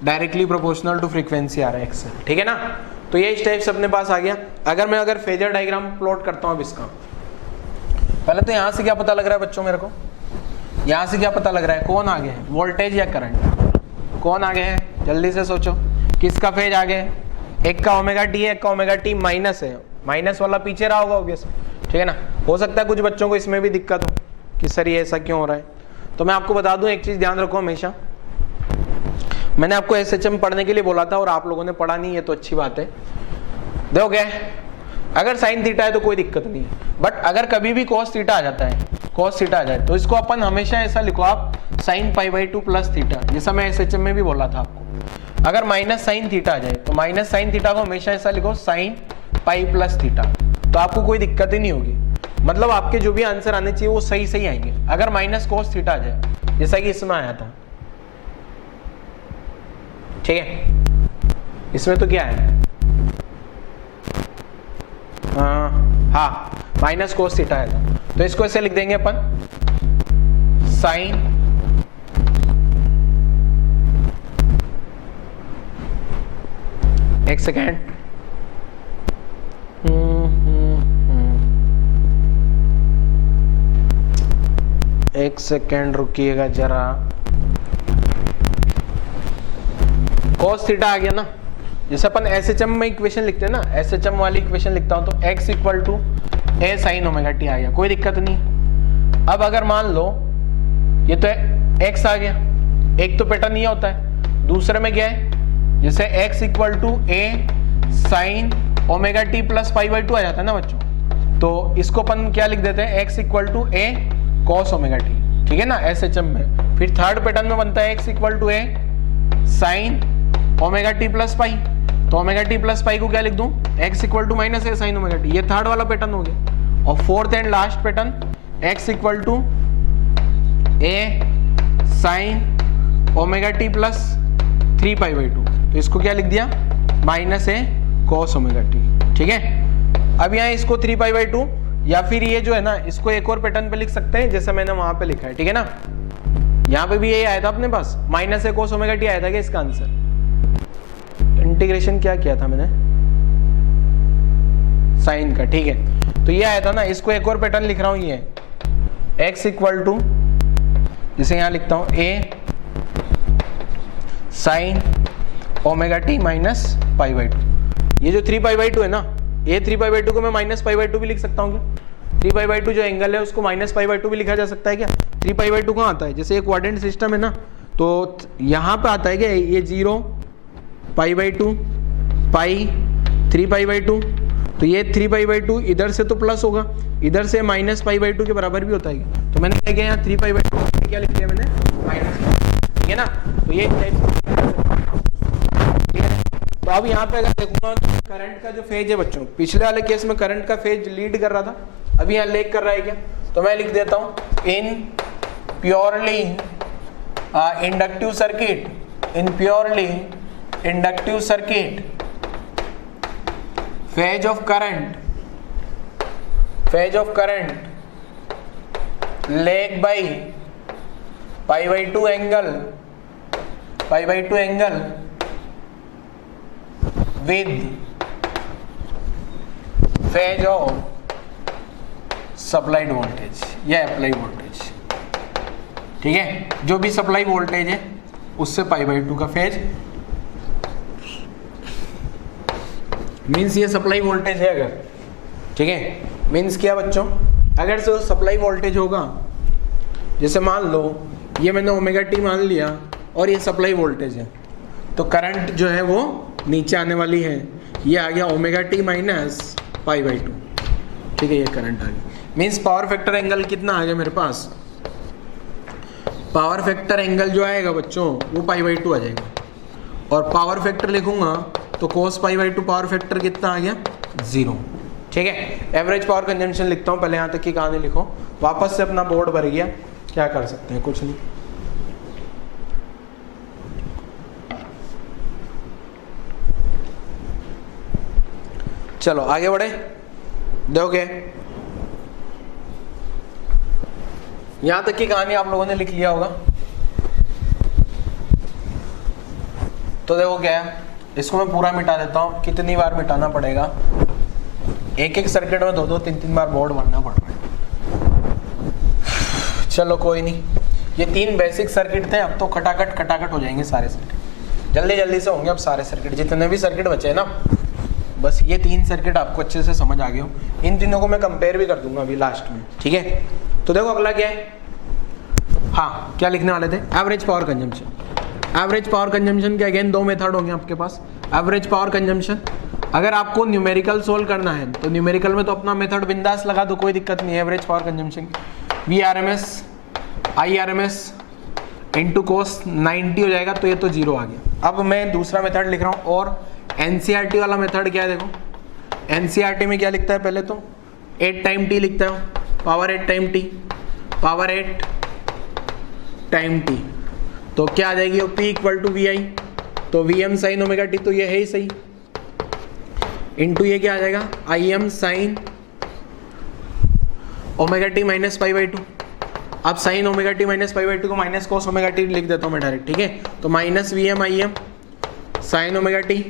डायरेक्टली प्रोपोर्शनल टू फ्रीक्वेंसी आ रहा है एक्सएल। ठीक है ना, तो ये स्टेप्स अपने पास आ गया। अगर फेजर डायग्राम प्लॉट करता हूं अब इसका, पहले तो यहां से क्या पता लग रहा है बच्चों मेरे को, यहां से क्या पता लग रहा है, कौन आगे है, वोल्टेज या करंट, कौन आगे है, जल्दी से सोचो, किसका फेज आगे है, एक का ओमेगा टी है, एक का ओमेगा टी माइनस है, माइनस वाला पीछे रहा होगा ऑब्वियस। ठीक है ना, हो सकता है कुछ बच्चों को इसमें भी दिक्कत हो कि सर ये ऐसा क्यों हो रहा है। तो मैं आपको बता दूं एक चीज ध्यान रखो हमेशा, मैंने आपको एसएचएम पढ़ने के लिए बोला था और आप लोगों ने पढ़ा नहीं है, तो अच्छी बात है। देखोगे अगर साइन थीटा है तो कोई दिक्कत नहीं है, बट अगर कभी भी कॉस थीटा आ जाता है, कॉस थीटा आ जाए, तो इसको अपन हमेशा ऐसा लिखो आप, sign pi by two plus theta, जैसा मैं एसएचएम में भी बोला था आपको। अगर माइनस साइन थीटा आ जाए तो माइनस साइन थीटा को हमेशा ऐसा लिखो साइन पाई प्लस थीटा, तो आपको कोई दिक्कत ही नहीं होगी। मतलब आपके जो भी आंसर आने चाहिए वो सही सही आएंगे। अगर माइनस कॉस थीटा आ जाए जैसा कि इसमें आया था, ठीक है, इसमें तो क्या है, हाँ माइनस कोस थीटा आया था, तो इसको ऐसे लिख देंगे अपन साइन एक सेकेंड, एक सेकेंड रुकिएगा जरा, cos थीटा आ गया ना, जैसे अपन एसएचएम में इक्वेशन लिखते हैं ना, एसएचएम वाली इक्वेशन लिखता हूं तो x equal to A sine omega T आ गया, कोई दिक्कत नहीं। अब अगर मान लो ये तो x आ गया, एक तो पैटर्न ये होता है, दूसरे में क्या है, जैसे x equal to A sine omega T plus pi by two आ जाता है ना बच्चों, तो इसको अपन क्या लिख देते हैं, x equal to A cos omega T. ठीक है ना, एसएचएम में। फिर थर्ड पैटर्न में बनता है x equal to A sine omega T plus pi, तो ओमेगा टी प्लस पाई को क्या लिख दूं, x equal to minus A sine omega T, ये थर्ड वाला पैटर्न हो गया। और fourth and last pattern x equal to A sine omega T plus 3 pi by 2, तो इसको क्या लिख दिया, minus A cos omega T. ठीक है, अब यहाँ इसको 3 पाई बाई 2, या फिर ये जो है ना इसको एक और पैटर्न पे लिख सकते हैं जैसे मैंने वहां पे लिखा है। ठीक है ना, यहाँ पे भी यही आया था अपने पास, minus A cos omega T आया था क्या इसका आंसर, इंटीग्रेशन क्या किया था मैंने, साइन का। ठीक है, तो ये आया था ना, इसको एक और पैटर्न लिख रहा हूं, ये x इक्वल टू, जिसे यहां लिखता हूं a sign omega T minus pi by 2। ये जो 3 पाई बाई 2 है ना, ये 3 पाई बाई 2 को मैं माइनस पाई बाई 2 भी लिख सकता हूँ क्या, 3 पाई बाई 2 जो एंगल है उसको माइनस पाई बाई 2 भी लिखा जा सकता है क्या। 3 पाई बाई 2 कहाँ आता है, जैसे एक क्वाड्रेंट सिस्टम है ना, तो यहाँ पे आता है क्या, ये 0 पाई बाई 2 पाई 3 पाई बाई 2, तो ये 3 पाई बाई 2 इधर से तो प्लस होगा, इधर से माइनस पाई बाई 2 के बराबर भी होता है। तो मैंने क्या किया, यहाँ 3 पाई बाई 2 क्या लिख लिया मैंने, माइनस। ठीक है ना, तो ये तो अब यहाँ पे अगर देखूंगा तो करंट का जो फेज है बच्चों, पिछले वाले केस में करंट का फेज लीड कर रहा था, अभी यहाँ लेग कर रहा है क्या? तो मैं लिख देता हूँ in purely inductive circuit, in purely inductive circuit phase of current lag by pi/2 angle with phase of supplied voltage या applied voltage, ठीक है, जो भी सप्लाई वोल्टेज है उससे pi/2 का फेज, मीन्स ये सप्लाई वोल्टेज है अगर, ठीक है, मीन्स क्या बच्चों, अगर से सप्लाई वोल्टेज होगा, जैसे मान लो ये मैंने ओमेगा टी मान लिया और ये सप्लाई वोल्टेज है, तो करंट जो है वो नीचे आने वाली है, ये आ गया ओमेगा टी माइनस pi/2, ठीक है, ये करंट आ गया, मीन्स पावर फैक्टर एंगल कितना आ गया मेरे पास, पावर फैक्टर एंगल जो आएगा बच्चों वो pi/2 आ जाएगा, और पावर फैक्टर लिखूंगा तो cos pi/2 पावर फैक्टर कितना आ गया 0, ठीक है। एवरेज पावर कंजम्पशन लिखता हूँ, पहले यहाँ तक की कहानी लिखो, वापस से अपना बोर्ड भर गया, क्या कर सकते हैं, कुछ नहीं। चलो आगे बढ़े, देखोगे यहां तक की कहानी आप लोगों ने लिख लिया होगा, तो देखो क्या है, इसको मैं पूरा मिटा देता हूं, कितनी बार मिटाना पड़ेगा, एक एक सर्किट में 2-2 3-3 बार बोर्ड भरना पड़ रहा है। चलो कोई नहीं, ये 3 बेसिक सर्किट थे, अब तो खटाखट हो जाएंगे सारे सर्किट, जल्दी से होंगे अब सारे सर्किट, जितने भी सर्किट बचे हैं ना, बस ये 3 सर्किट आपको अच्छे से समझ आ गए हो, इन तीनों को मैं कंपेयर भी कर दूंगा अभी लास्ट में, ठीक है। तो देखो अगला क्या है, हाँ क्या लिखने वाले थे, average power consumption. Average power consumption के अगेन 2 मेथड होंगे आपके पास। एवरेज पावर कंजम्पशन अगर आपको न्यूमेरिकल सोल्व करना है तो न्यूमेरिकल में तो अपना मेथड बिंदास लगा दो, कोई दिक्कत नहीं है। Average power consumption VRMS IRMS into cos 90 हो जाएगा, तो ये तो 0 आ गया। अब मैं दूसरा मेथड लिख रहा हूँ, और NCERT वाला मेथड क्या है, देखो NCERT में क्या लिखता है, पहले तो 8 टाइम t लिखता है, power 8 time t, power 8 time t, तो क्या आ जाएगी P इक्वल टू VI, तो VM साइन ओमेगा t, तो ये है ही सही, इंटू ये क्या आ जाएगा IM sign omega t minus pi/2। अब sign omega t minus pi/2 को माइनस कॉस ओमेगा t लिख देता हूँ मैं डायरेक्ट, ठीक है, तो minus VM IM sign omega t,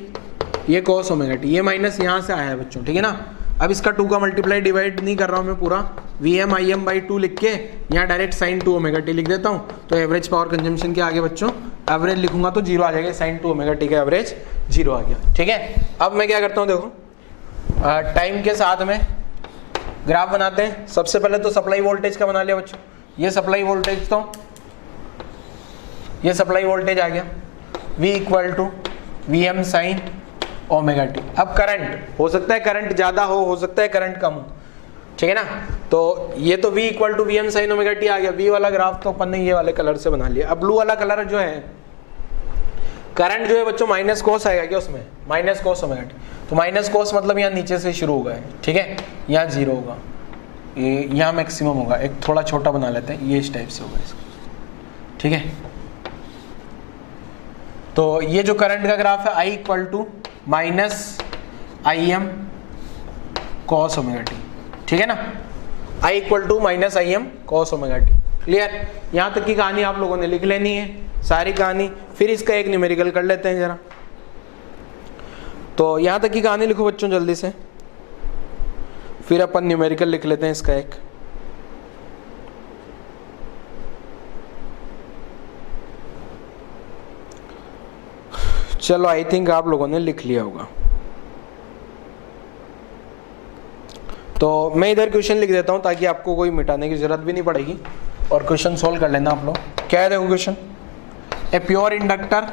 ये कॉस ओमेगा t, ये माइनस यहाँ से आया है बच्चों, ठीक है ना। अब इसका 2 का मल्टीप्लाई डिवाइड नहीं कर रहा हूँ मैं, पूरा VM IM बाई 2 लिख के यहाँ डायरेक्ट साइन 2 ओमेगा t लिख देता हूँ, तो एवरेज पावर कंजम्पशन के आगे बच्चों एवरेज लिखूंगा तो 0 आ जाएगा, साइन 2 ओमेगा t का एवरेज 0 आ गया, ठीक है। अब मैं क्या करता हूँ, देखो टाइम के साथ में ग्राफ बनाते हैं। सबसे पहले तो सप्लाई वोल्टेज का बना लिया बच्चों, ये सप्लाई वोल्टेज, तो ये सप्लाई वोल्टेज आ गया V equal to VM sine omega t। अब करंट हो सकता है करंट ज़्यादा हो सकता है करंट कम हो, ठीक है ना, तो ये तो V equal to VM sine omega t आ गया। V वाला ग्राफ तो अपन ने ये वाले कलर से बना लिया। अब ब्लू वाला कलर जो है, करंट जो है बच्चों माइनस कोस आएगा क्या उसमें, माइनस कोस ओमेगा t, तो माइनस कोस मतलब यहाँ नीचे से शुरू होगा, ठीक है, यहाँ 0 होगा, ये यहाँ मैक्सिमम होगा। एक थोड़ा छोटा बना लेते हैं, ये इस टाइप से होगा इसका, ठीक है। तो ये जो करंट का ग्राफ है I equal to minus IM cos omega t, ठीक है ना, I equal to minus IM cos omega t। Clear, यहाँ तक की कहानी आप लोगों ने लिख लेनी है सारी कहानी, फिर इसका एक न्यूमेरिकल कर लेते हैं जरा। तो यहाँ तक की कहानी लिखो बच्चों जल्दी से, फिर अपन न्यूमेरिकल लिख लेते हैं इसका एक। चलो आई थिंक आप लोगों ने लिख लिया होगा, तो मैं इधर क्वेश्चन लिख देता हूं ताकि आपको कोई मिटाने की जरूरत भी नहीं पड़ेगी, और क्वेश्चन सोल्व कर लेना आप लोग। क्या है देखो क्वेश्चन, ए प्योर इंडक्टर,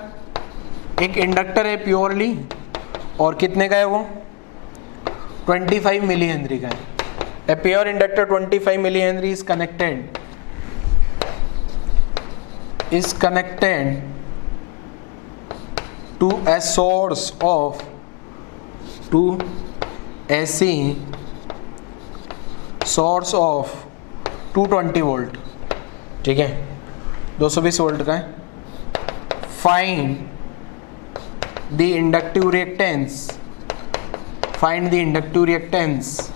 एक इंडक्टर है प्योरली, और कितने का है वो 25 मिली हेनरी का है। A pure inductor 25 milli henry is connected to a source of to AC source of 220 volt, ठीक है, 220 वोल्ट का है. Find the inductive reactance, find the inductive reactance,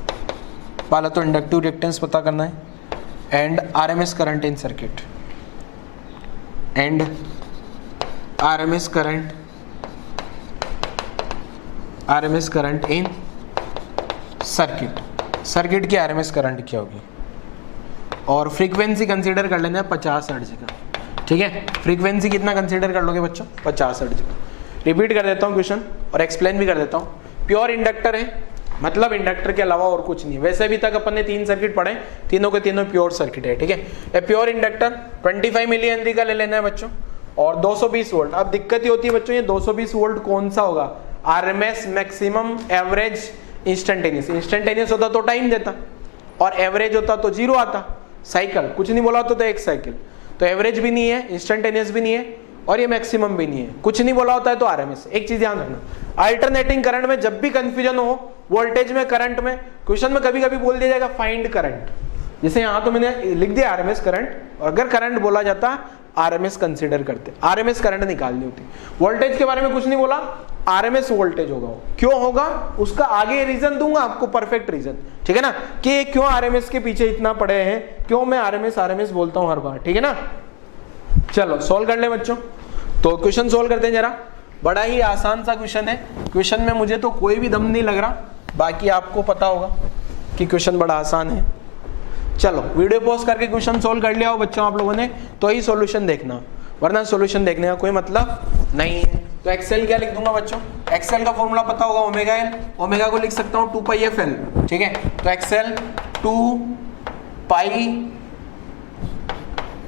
पहले तो इंडक्टिव रिएक्टेंस पता करना है, and RMS current in circuit, and RMS current in circuit. Circuit की आरएमएस करंट क्या होगी, और फ्रीक्वेंसी कंसीडर कर लेना है 50 हर्ट्ज का, ठीक है. फ्रीक्वेंसी कितना कंसीडर कर लोगे बच्चों, 50 हर्ट्ज का. रिपीट कर देता हूँ क्वेश्चन और एक्सप्लेन भी कर देता हूँ. प्योर इंडक्टर है, मतलब इंडक्टर के अलावा और कुछ नहीं. वैसे भी तक अपन ने 3 सर्किट पढ़े, तीनों के तीनों प्योर सर्किट है, ठीक है. A pure inductor 25 milli henry का ले लेना है बच्चों, और 220 वोल्ट. अब दिक्कत ही होती है बच्चों, ये 220 वोल्ट कौन सा होगा, RMS, maximum, average, instantaneous. Instantaneous होता तो टाइम देता, और एवरेज होता तो 0 आता. साइकिल कुछ नहीं बोला होता तो 1 साइकिल. तो एवरेज भी नहीं है, इंस्टेंटेनियस भी नहीं है, और ये मैक्सिमम भी नहीं है. कुछ नहीं बोला होता है तो आरएमएस. एक चीज ध्यान रखना, अल्टरनेटिंग करंट में जब भी कंफ्यूजन हो, वोल्टेज में, करंट में, क्वेश्चन में कभी कभी बोल दिया जाएगा फाइंड करंट. जैसे यहाँ तो मैंने लिख दिया आरएमएस करंट, और अगर करंट बोला जाता आरएमएस कंसीडर करते, आरएमएस करंट निकालनी होती. वोल्टेज के बारे में कुछ नहीं बोला, आरएमएस वोल्टेज होगा. वो क्यों होगा उसका आगे रीजन दूंगा आपको, परफेक्ट रीजन, ठीक है ना, कि क्यों आरएमएस के पीछे इतना पड़े हैं, क्यों मैं आरएमएस बोलता हूं हर बार, ठीक है ना. चलो सॉल्व कर ले बच्चों. तो क्वेश्चन सोल्व करते हैं जरा. बड़ा ही आसान सा क्वेश्चन है. क्वेश्चन में मुझे तो कोई भी दम नहीं लग रहा, बाकी आपको पता होगा कि क्वेश्चन बड़ा आसान है. चलो वीडियो पॉज करके क्वेश्चन सोल्व कर लिया हो बच्चों आप लोगों ने, तो ही सॉल्यूशन देखना, वरना सॉल्यूशन देखने का कोई मतलब नहीं है. तो एक्सेल क्या लिख दूंगा बच्चों, एक्सेल का फॉर्मूला पता होगा ओमेगा एल. ओमेगा को लिख सकता हूँ 2πfl, ठीक है. तो एक्सेल 2π,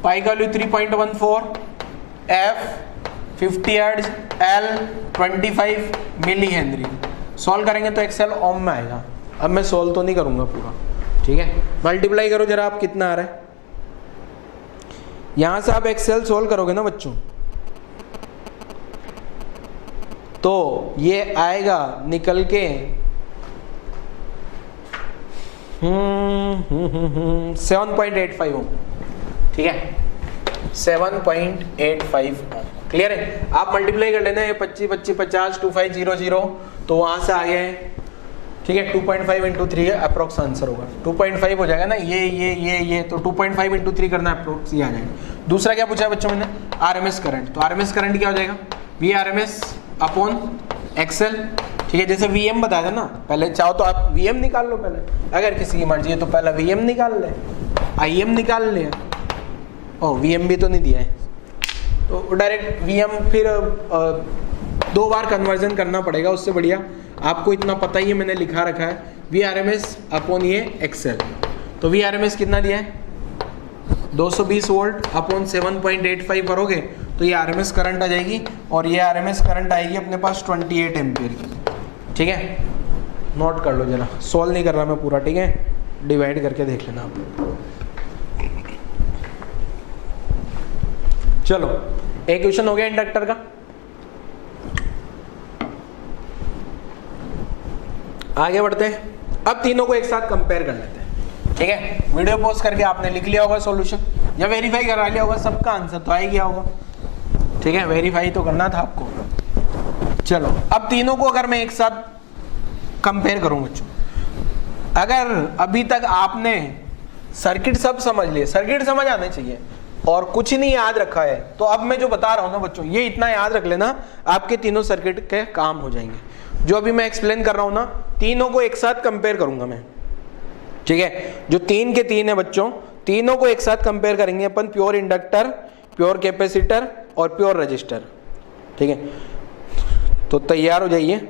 पाई का value 3.14, F 50 hertz, L 25 milli henry. Solve करेंगे तो एक्सेल ओम में आएगा. अब मैं सॉल्व तो नहीं करूंगा पूरा, ठीक है. मल्टीप्लाई करो जरा आप कितना आ रहा है. यहां से आप एक्सेल सोल्व करोगे ना बच्चों, तो ये आएगा निकल के 7.85 ओम, ठीक है. 7.85 ओम. क्लियर है. आप मल्टीप्लाई कर लेना, ये 25 25 50 2500, तो वहां से आ गए, ठीक है. 2.5 इंटू 3 अप्रोक्स आंसर होगा. 2.5 हो जाएगा ना, ये तो 2.5 इंटू 3 करना अप्रोक्स, ये आ जाएगा. दूसरा क्या पूछा है बच्चों मैंने, आरएमएस करंट. तो आरएमएस करंट क्या हो जाएगा, वी आरएमएस अपॉन एक्सेल, ठीक है. जैसे वीएम बताया था ना, पहले चाहो तो आप वीएम निकाल लो पहले, अगर किसी की मर्जी है तो पहले वीएम निकाल ले, आईएम निकाल ले. ओ वीएम भी तो नहीं दिया है, तो डायरेक्ट वीएम फिर 2 बार कन्वर्जन करना पड़ेगा. उससे बढ़िया आपको इतना पता ही है, मैंने लिखा रखा है वी आरएमएस अपॉन ये एक्सेल. तो वी आरएमएस कितना दिया है, 220 वोल्ट अपॉन 7.85 करोगे तो ये आरएमएस करंट आ जाएगी, और ये आरएमएस करंट आएगी अपने पास 28 एम्पियर की, ठीक है. नोट कर लो जरा, सॉल्व नहीं कर रहा मैं पूरा, ठीक है, डिवाइड करके देख लेना आप. चलो एक क्वेश्चन हो गया इंडक्टर का. आगे बढ़ते हैं. अब तीनों को एक साथ कंपेयर कर लेते हैं, ठीक है. वीडियो पॉज करके आपने लिख लिया होगा सॉल्यूशन, या वेरीफाई करा लिया होगा, सबका आंसर तो आ ही गया होगा, ठीक है. वेरीफाई तो करना था आपको. चलो अब तीनों को अगर मैं एक साथ कंपेयर करूं बच्चों, अगर अभी तक आपने सर्किट सब समझ लिए, सर्किट समझ आने चाहिए, और कुछ नहीं याद रखा है, तो अब मैं जो बता रहा हूं ना बच्चों, ये इतना याद रख लेना, आपके तीनों सर्किट के काम हो जाएंगे. जो अभी मैं एक्सप्लेन कर रहा हूं ना, तीनों को एक साथ कंपेयर करूंगा मैं, ठीक है. जो 3 के 3 है बच्चों, तीनों को एक साथ कंपेयर करेंगे अपन, प्योर इंडक्टर, प्योर कैपेसिटर और प्योर रजिस्टर, ठीक है. तो तैयार हो जाइए.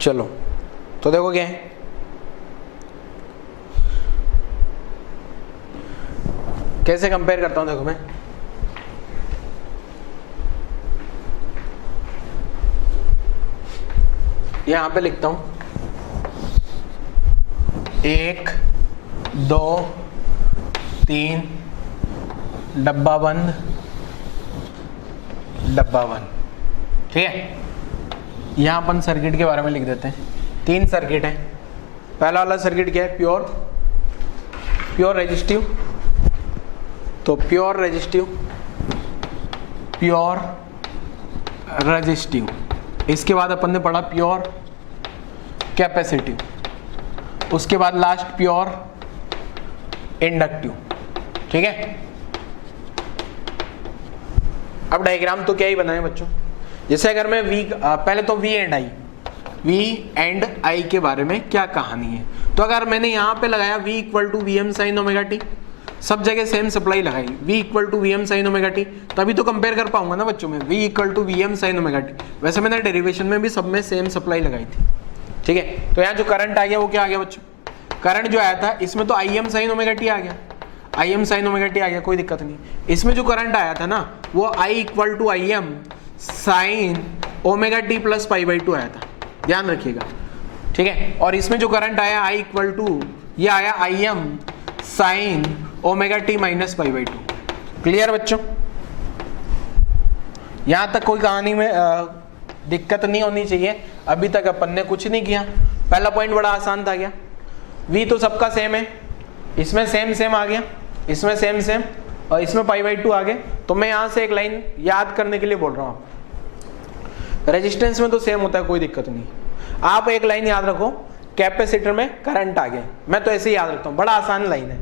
चलो तो देखो क्या है, कैसे कंपेयर करता हूं. देखो मैं यहाँ पे लिखता हूं 1 2 3 डब्बा बंद, ठीक है। यहाँ अपन सर्किट के बारे में लिख देते हैं। 3 सर्किट है। पहला वाला सर्किट क्या है? Pure resistive. तो प्योर रेजिस्टिव। इसके बाद अपन ने पढ़ा प्योर कैपेसिटिव, उसके बाद लास्ट प्योर इंडक्टिव, ठीक है। अब डायग्राम तो क्या ही बनाए बच्चों, जैसे अगर मैं पहले तो वी एंड आई के बारे में क्या कहानी है। तो अगर मैंने यहाँ पे लगाया V equal to V M sine omega T, सब जगह सेम सप्लाई लगाई V equal to V M sine omega T, तभी तो कंपेयर कर पाऊंगा ना बच्चों में। V equal to V M sine omega T, वैसे मैंने डेरिवेशन में भी सब में सेम सप्लाई लगाई थी, ठीक है। तो यहाँ जो करंट आ गया वो क्या आ गया बच्चों? करंट जो आया था इसमें तो I M sine omega T आ गया, कोई दिक्कत नहीं। इसमें जो करंट आया था ना वो I equal to I M sine omega T plus pi by 2 आया था, ध्यान रखिएगा, ठीक है। और इसमें जो करंट आया I इक्वल टू, ये आया I am sine omega T minus pi by 2। Clear बच्चों? यहां तक कोई कहानी में दिक्कत नहीं होनी चाहिए। अभी तक अपन ने कुछ नहीं किया। पहला पॉइंट बड़ा आसान था क्या? V तो सबका सेम है, इसमें सेम आ गया, इसमें सेम और इसमें पाई बाई 2 आ गए। तो मैं यहां से एक लाइन याद करने के लिए बोल रहा हूं आपको, रेजिस्टेंस में तो सेम होता है, कोई दिक्कत नहीं। आप एक लाइन याद रखो, कैपेसिटर में करंट आ गया, मैं तो ऐसे ही याद रखता हूं, बड़ा आसान लाइन है।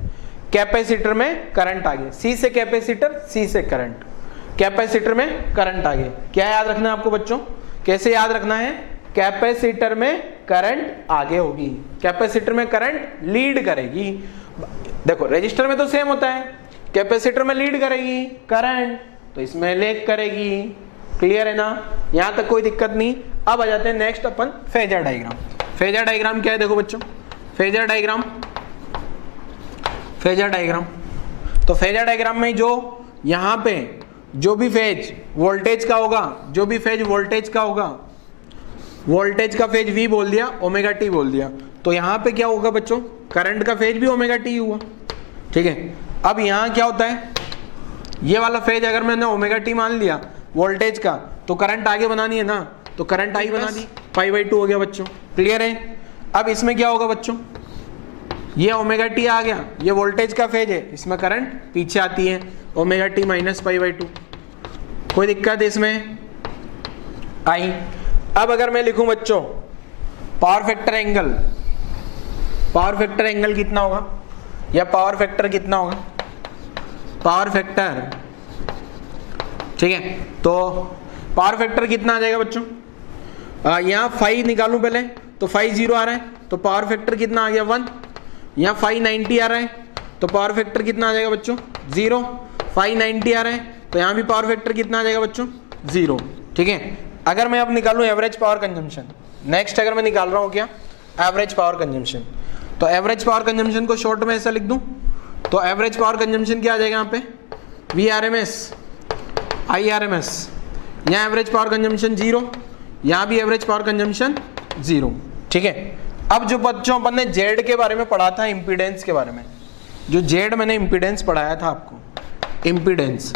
कैपेसिटर में करंट आ गया, C से कैपेसिटर, C से करंट, कैपेसिटर में करंट आ गया। क्या याद रखना है आपको बच्चों? कैसे याद रखना है? कैपेसिटर में करंट आगे होगी, कैपेसिटर में करंट लीड करेगी। देखो रेजिस्टर में तो सेम होता है, कैपेसिटर में लीड करेगी करंट, तो इसमें लेग करेगी। क्लियर है ना? यहां तक कोई दिक्कत नहीं। अब आ जाते हैं नेक्स्ट अपन फेजर डायग्राम। फेजर डायग्राम क्या है? देखो बच्चों, फेजर डायग्राम तो फेजर डायग्राम में जो यहां पे जो भी फेज वोल्टेज का होगा, वोल्टेज का फेज V बोल दिया, ओमेगा टी बोल दिया, तो यहां पे क्या होगा बच्चों? करंट का फेज भी ओमेगा टी हुआ, ठीक है। अब यहां क्या होता है? ये वाला फेज अगर मैंने ओमेगा टी मान लिया वोल्टेज का, तो करंट आगे बनानी है ना, तो करंट आई बना दी, पाई बाई 2 हो गया बच्चों। क्लियर है? अब इसमें क्या होगा बच्चों? ये ओमेगा टी आ गया, ये वोल्टेज का फेज है, इसमें करंट पीछे आती है, omega T minus pi by 2। कोई दिक्कत इसमें आई? अब अगर मैं लिखूं बच्चों पावर फैक्टर एंगल कितना होगा, या पावर फैक्टर कितना होगा? पावर फैक्टर, ठीक है। तो पावर फैक्टर कितना आ जाएगा बच्चों? यहाँ 5 निकालूं पहले, तो 5 0 आ रहा है, तो पावर फैक्टर कितना आ गया? 1। यहाँ 590 आ रहा है, तो पावर फैक्टर कितना आ जाएगा बच्चों? 0। 590 आ रहा है, तो यहाँ भी पावर फैक्टर कितना आ जाएगा बच्चों? 0, ठीक है। अगर मैं अब निकालूं एवरेज पावर कंजम्पशन, नेक्स्ट अगर मैं निकाल रहा हूँ क्या? Average power consumption. तो एवरेज पावर कंजम्पशन को शॉर्ट में ऐसा लिख दूं, तो एवरेज पावर कंजम्पशन क्या आ जाएगा यहाँ पे? VRMS IRMS। यहाँ एवरेज पावर कंजम्पशन 0, यहाँ भी एवरेज पावर कंजम्पशन 0, ठीक है। अब जो बच्चों अपन ने जेड के बारे में पढ़ा था, इम्पीडेंस के बारे में, जो जेड मैंने इम्पीडेंस पढ़ाया था आपको, इम्पीडेंस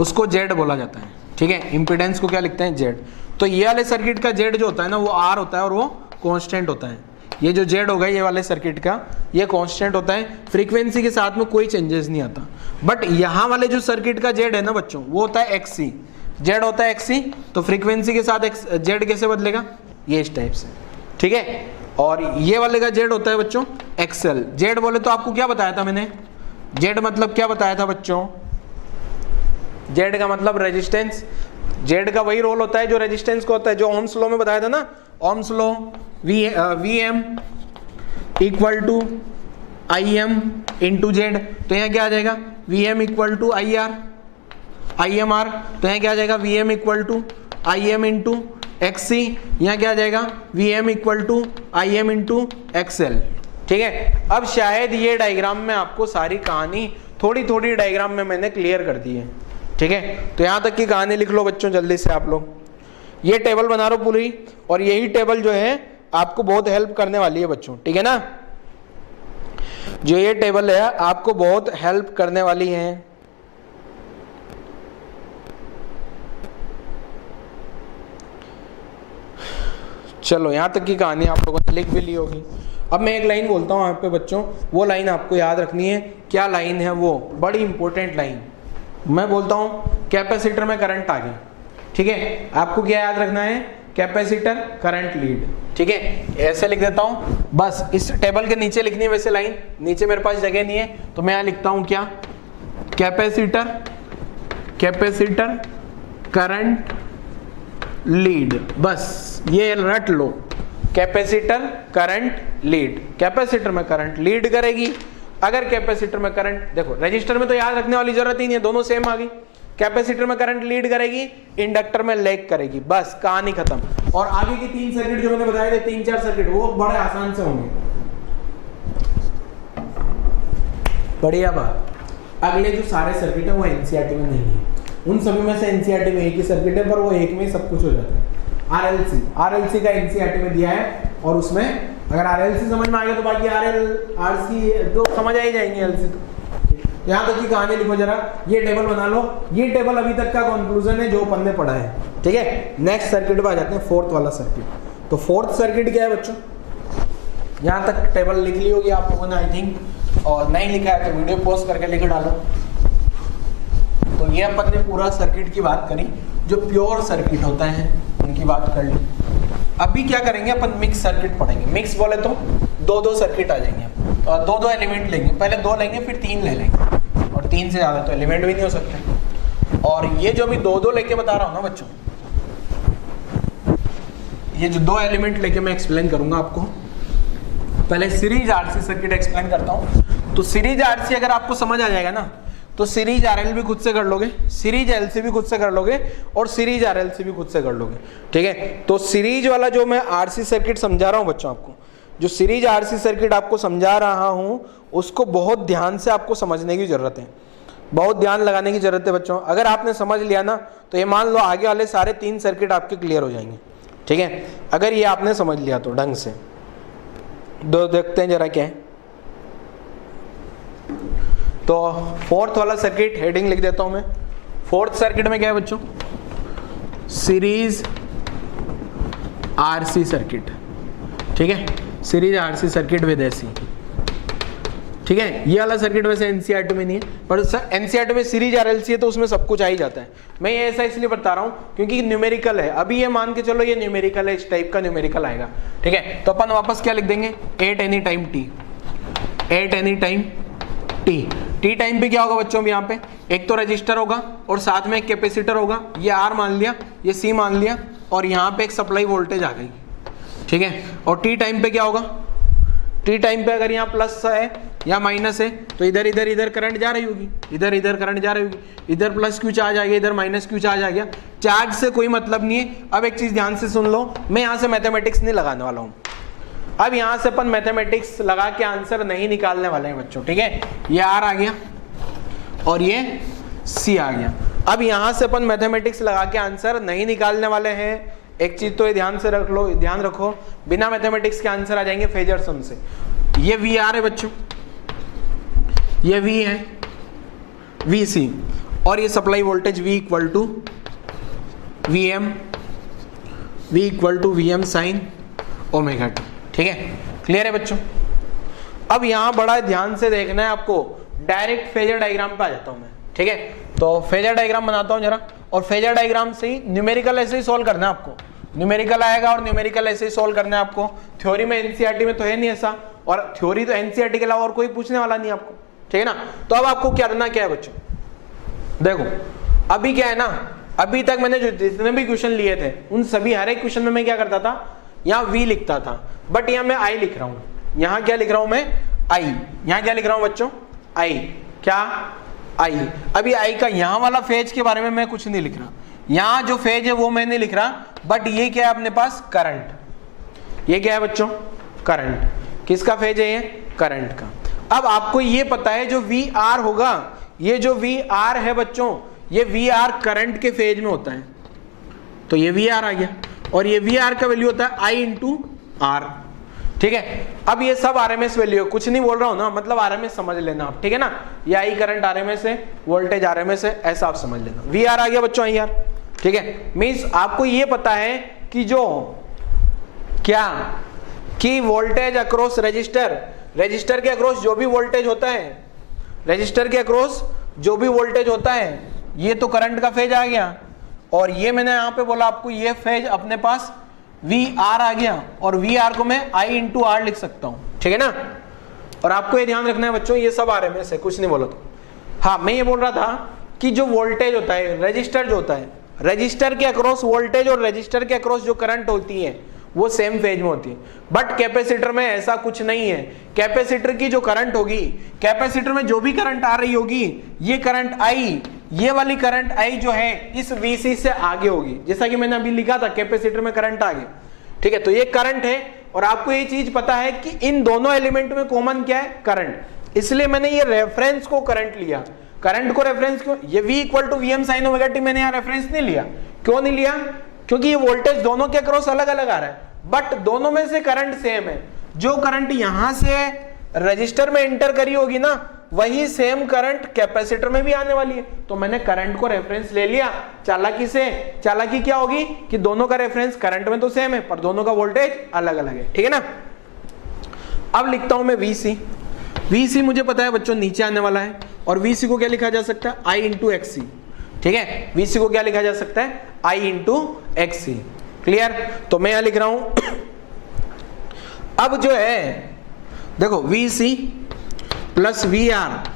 उसको जेड बोला जाता है, ठीक है। इम्पीडेंस को क्या लिखते हैं? जेड। तो ये वाले सर्किट का जेड जो होता है ना वो R होता है और वो कांस्टेंट होता है। ये जो जेड होगा ये वाले सर्किट का, ये कांस्टेंट होता है, फ्रीक्वेंसी के साथ में कोई चेंजेस नहीं आता। बट यहाँ वाले जो सर्किट का जेड है ना बच्चों, वो होता है XC। जेड होता है XC, तो फ्रीक्वेंसी के साथ जेड कैसे बदलेगा? ये इस टाइप से, ठीक है। और ये वाले का जेड होता है बच्चों XL। जेड बोले तो आपको क्या बताया था मैंने? जेड मतलब क्या बताया था बच्चों? जेड का मतलब रेजिस्टेंस। जेड का वही रोल होता है जो रेजिस्टेंस को होता है, जो ओम्स लॉ में बताया था ना, ohm's law, VM equal to IM into Z. तो यहाँ क्या आ जाएगा? VM equal to IR IMR। तो यहाँ क्या आ जाएगा? VM equal to IM into XC। यहाँ क्या आ जाएगा? VM equal to IM into XL, ठीक है। अब शायद ये डायग्राम में आपको सारी कहानी थोड़ी थोड़ी डायग्राम में मैंने क्लियर कर दी है, ठीक है। तो यहाँ तक की कहानी लिख लो बच्चों जल्दी से आप लोग। ये टेबल बना रहा हूं पूरी, और यही टेबल जो है आपको बहुत हेल्प करने वाली है बच्चों, ठीक है ना। जो ये टेबल है आपको बहुत हेल्प करने वाली है। चलो यहां तक की कहानी आप लोगों ने लिख भी ली होगी। अब मैं एक लाइन बोलता हूं आप पे बच्चों, वो लाइन आपको याद रखनी है। क्या लाइन है वो? बड़ी इंपॉर्टेंट लाइन। मैं बोलता हूं कैपेसिटर में करंट आ गया, ठीक है, आपको क्या याद रखना है? कैपेसिटर करंट लीड, ठीक है, ऐसे लिख देता हूं। बस इस टेबल के नीचे लिखनी है वैसे लाइन, नीचे मेरे पास जगह नहीं है तो मैं यहां लिखता हूं क्या? Capacitor current lead. बस ये रट लो, कैपेसिटर करंट लीड। कैपेसिटर में करंट लीड करेगी। अगर कैपेसिटर में करंट, देखो रजिस्टर में तो याद रखने वाली जरूरत ही नहीं है, दोनों सेम आ गई। कैपेसिटर में करंट लीड करेगी, इंडक्टर में लैग करेगी, बस कहानी खत्म। और आगे की 3 सर्किट जो मैंने बताए थे, 3-4 सर्किट, वो बड़े आसान से होंगे। बढ़िया बात। अगले जो सारे सर्किट है वो एनसीईआरटी में नहीं है, उन सभी में से एनसीईआरटी में एक ही सर्किट है, पर वो एक में सब कुछ हो जाता है। आरएलसी का एनसीईआरटी में दिया है, और उसमें अगर आरएलसी समझ में आ गया तो बाकी आरसी तो समझ आ ही जाएंगे। एलसी तो यहाँ तक की कहानी लिखो जरा, ये टेबल बना लो। ये टेबल अभी तक का कंक्लूजन है जो अपन ने पढ़ा है, ठीक है। नेक्स्ट सर्किट पे आ जाते हैं, फोर्थ वाला सर्किट। तो फोर्थ सर्किट क्या है बच्चों? यहाँ तक टेबल लिख ली होगी आप लोगों ने आई थिंक, और नहीं लिखा है तो वीडियो पॉज करके लिख डालो। तो ये अपन ने पूरा सर्किट की बात करी, जो प्योर सर्किट होता है उनकी बात कर ली। अभी क्या करेंगे अपन? मिक्स सर्किट पढ़ेंगे। मिक्स बोले तो 2-2 सर्किट आ जाएंगे, 2-2 एलिमेंट लेंगे, पहले 2 लेंगे फिर 3 ले लेंगे, और 3 से ज्यादा तो एलिमेंट भी नहीं हो सकते। और ये जो अभी 2-2 लेके बता रहा हूं ना बच्चों, ये जो 2 एलिमेंट लेके मैं एक्सप्लेन करूंगा आपको, पहले सीरीज आरसी सर्किट एक्सप्लेन करता हूं। तो सीरीज आरसी अगर आपको समझ आ जाएगा ना, तो सीरीज आरएल भी खुद से कर लोगे, सीरीज एलसी भी खुद से कर लोगे, और सीरीज आरएलसी भी खुद से कर लोगे, ठीक है। तो सीरीज वाला जो मैं आरसी सर्किट समझा रहा हूं बच्चों आपको, जो सीरीज आरसी सर्किट आपको समझा रहा हूं, उसको बहुत ध्यान से आपको समझने की जरूरत है, बहुत ध्यान लगाने की जरूरत है बच्चों। अगर आपने समझ लिया ना, तो ये मान लो आगे वाले सारे 3 सर्किट आपके क्लियर हो जाएंगे, ठीक है, अगर ये आपने समझ लिया तो ढंग से। दो देखते हैं जरा क्या है। तो फोर्थ वाला सर्किट हेडिंग लिख देता हूं मैं। फोर्थ सर्किट में क्या है बच्चों? सीरीज आरसी सर्किट, ठीक है, series RC circuit with AC, ठीक है। ये वाला सर्किट वैसे एनसीईआरटी में नहीं है, पर एनसीईआरटी में सीरीज आरएलसी है तो उसमें सब कुछ आ ही जाता है। मैं ये ऐसा इसलिए बता रहा हूं क्योंकि न्यूमेरिकल है। अभी ये मान के चलो ये न्यूमेरिकल है, इस टाइप का न्यूमेरिकल आएगा, ठीक है। तो अपन वापस क्या लिख देंगे? At any time T, at any time T. T time पे क्या होगा बच्चों? यहाँ पे एक तो रजिस्टर होगा और साथ में एक कैपेसिटर होगा, ये आर मान लिया, ये सी मान लिया, और यहाँ पे एक सप्लाई वोल्टेज आ गई, ठीक है। और टी टाइम पे क्या होगा? टी टाइम पे अगर यहाँ प्लस है या माइनस है तो इधर इधर इधर करंट जा रही होगी, इधर इधर करंट जा रही होगी, इधर प्लस क्यू चार्ज आ गया, इधर माइनस क्यू चार्ज आ गया। चार्ज से कोई मतलब नहीं है। अब एक चीज ध्यान से सुन लो, मैं यहाँ से मैथमेटिक्स नहीं लगाने वाला हूँ। अब यहां से अपन मैथमेटिक्स लगा के आंसर नहीं निकालने वाले हैं बच्चों, ठीक है। ये आर आ गया और ये सी आ गया। अब यहां से अपन मैथमेटिक्स लगा के आंसर नहीं निकालने वाले हैं। एक चीज तो ये ध्यान से रख लो, ध्यान रखो, बिना मैथमेटिक्स के आंसर आ जाएंगे फेजर सम से। ये वी आर है बच्चों, ये वी है, वी सी, और ये supply voltage V equal to V M, V equal to V M sine omega T, ठीक है। क्लियर है बच्चों? अब यहां बड़ा ध्यान से देखना है आपको। डायरेक्ट फेजर डायग्राम पे आ जाता हूं मैं, ठीक है। तो फेजर डायग्राम बनाता हूं जरा, और फेजर डायग्राम से ही न्यूमेरिकल ऐसे ही सॉल्व करना है आपको। न्यूमेरिकल आएगा और न्यूमेरिकल ऐसे ही सॉल्व करना है आपको। थ्योरी में एनसीईआरटी में तो है नहीं ऐसा, और थ्योरी तो एनसीईआरटी के अलावा और कोई पूछने वाला नहीं आपको, ठीक है ना। तो अब आपको क्या करना क्या है बच्चों? देखो अभी क्या है ना, अभी तक मैंने जो जितने भी क्वेश्चन लिए थे उन सभी हर एक क्वेश्चन में मैं क्या करता था, यहाँ वी लिखता था, बट यहाँ मैं आई लिख रहा हूं। यहाँ क्या लिख रहा हूं मैं? आई। यहाँ क्या लिख रहा हूं बच्चों? आई। क्या? आई। अभी आई का यहाँ वाला फेज के बारे में मैं कुछ नहीं लिख रहा, यहाँ जो फेज है वो मैं नहीं लिख रहा, बट ये क्या है अपने पास? करंट। ये क्या है बच्चों? करंट। किसका फेज है ये? करंट का। अब आपको ये पता है जो वी आर होगा, ये जो वी आर है बच्चों, ये वी आर करंट के फेज में होता है, तो ये वी आर आ गया, और ये वी आर का वैल्यू होता है आई इंटू आर। ठीक है, अब ये सब आरएमएस वैल्यू है, कुछ नहीं बोल रहा हूं ना, मतलब आरएमएस समझ लेना आप, ठीक है ना। ये आई करंट आरएमएस है, वोल्टेज आरएमएस है, ऐसा आप समझ लेना। वी आर आ गया बच्चों आई आर, ठीक है। मींस आपको ये पता है कि जो क्या कि वोल्टेज अक्रॉस रजिस्टर, रजिस्टर के अक्रॉस जो भी वोल्टेज होता है, रजिस्टर के अक्रॉस जो भी वोल्टेज होता है, ये तो करंट का फेज आ गया, और ये मैंने यहां पे बोला आपको, ये फेज अपने पास वी आर आ गया, और वी आर को मैं आई इंटू आर लिख सकता हूं, ठीक है ना। और आपको ये ध्यान रखना है बच्चों, ये सब आरएमएस है, कुछ नहीं बोला तो। हाँ, मैं ये बोल रहा था कि जो वोल्टेज होता है, रजिस्टर जो होता है, रजिस्टर के अक्रॉस वोल्टेज और रजिस्टर के अक्रॉस जो करंट होती है वो सेम फेज में होती है, बट कैपेसिटर में ऐसा कुछ नहीं है। कैपेसिटर की जो करंट होगी, कैपेसिटर में जो भी करंट आ रही होगी, ये करंट आई, ये वाली करंट आई जो है इस Vc से आगे होगी, जैसा कि मैंने अभी लिखा था, कैपेसिटर में करंट आ गया, ठीक है। तो ये करंट है, और आपको ये चीज पता है कि इन दोनों एलिमेंट में कॉमन क्या है, करंट, इसलिए मैंने ये रेफरेंस को करंट लिया। करंट को रेफरेंस क्यों, ये V equal to Vm sine omega T मैंने यहाँ रेफरेंस नहीं लिया, क्यों नहीं लिया, क्योंकि ये वोल्टेज दोनों के अक्रॉस अलग अलग आ रहा है, बट दोनों में से करंट सेम है। जो करंट यहां से रजिस्टर में एंटर करी होगी ना, वही सेम करंट कैपेसिटर में भी आने वाली है, तो मैंने करंट को रेफरेंस ले लिया चालाकी से। चालाकी क्या होगी कि दोनों का रेफरेंस करंट में तो सेम है, पर दोनों का वोल्टेज अलग अलग है, ठीक है ना। अब लिखता हूं मैं Vc। Vc मुझे पता है बच्चों नीचे आने वाला है, और Vc को क्या लिखा जा सकता है, I इंटू एक्सी, ठीक है। Vc को क्या लिखा जा सकता है, I इंटू एक्सी, क्लियर। तो मैं यहां लिख रहा हूं अब जो है देखो Vc प्लस Vr,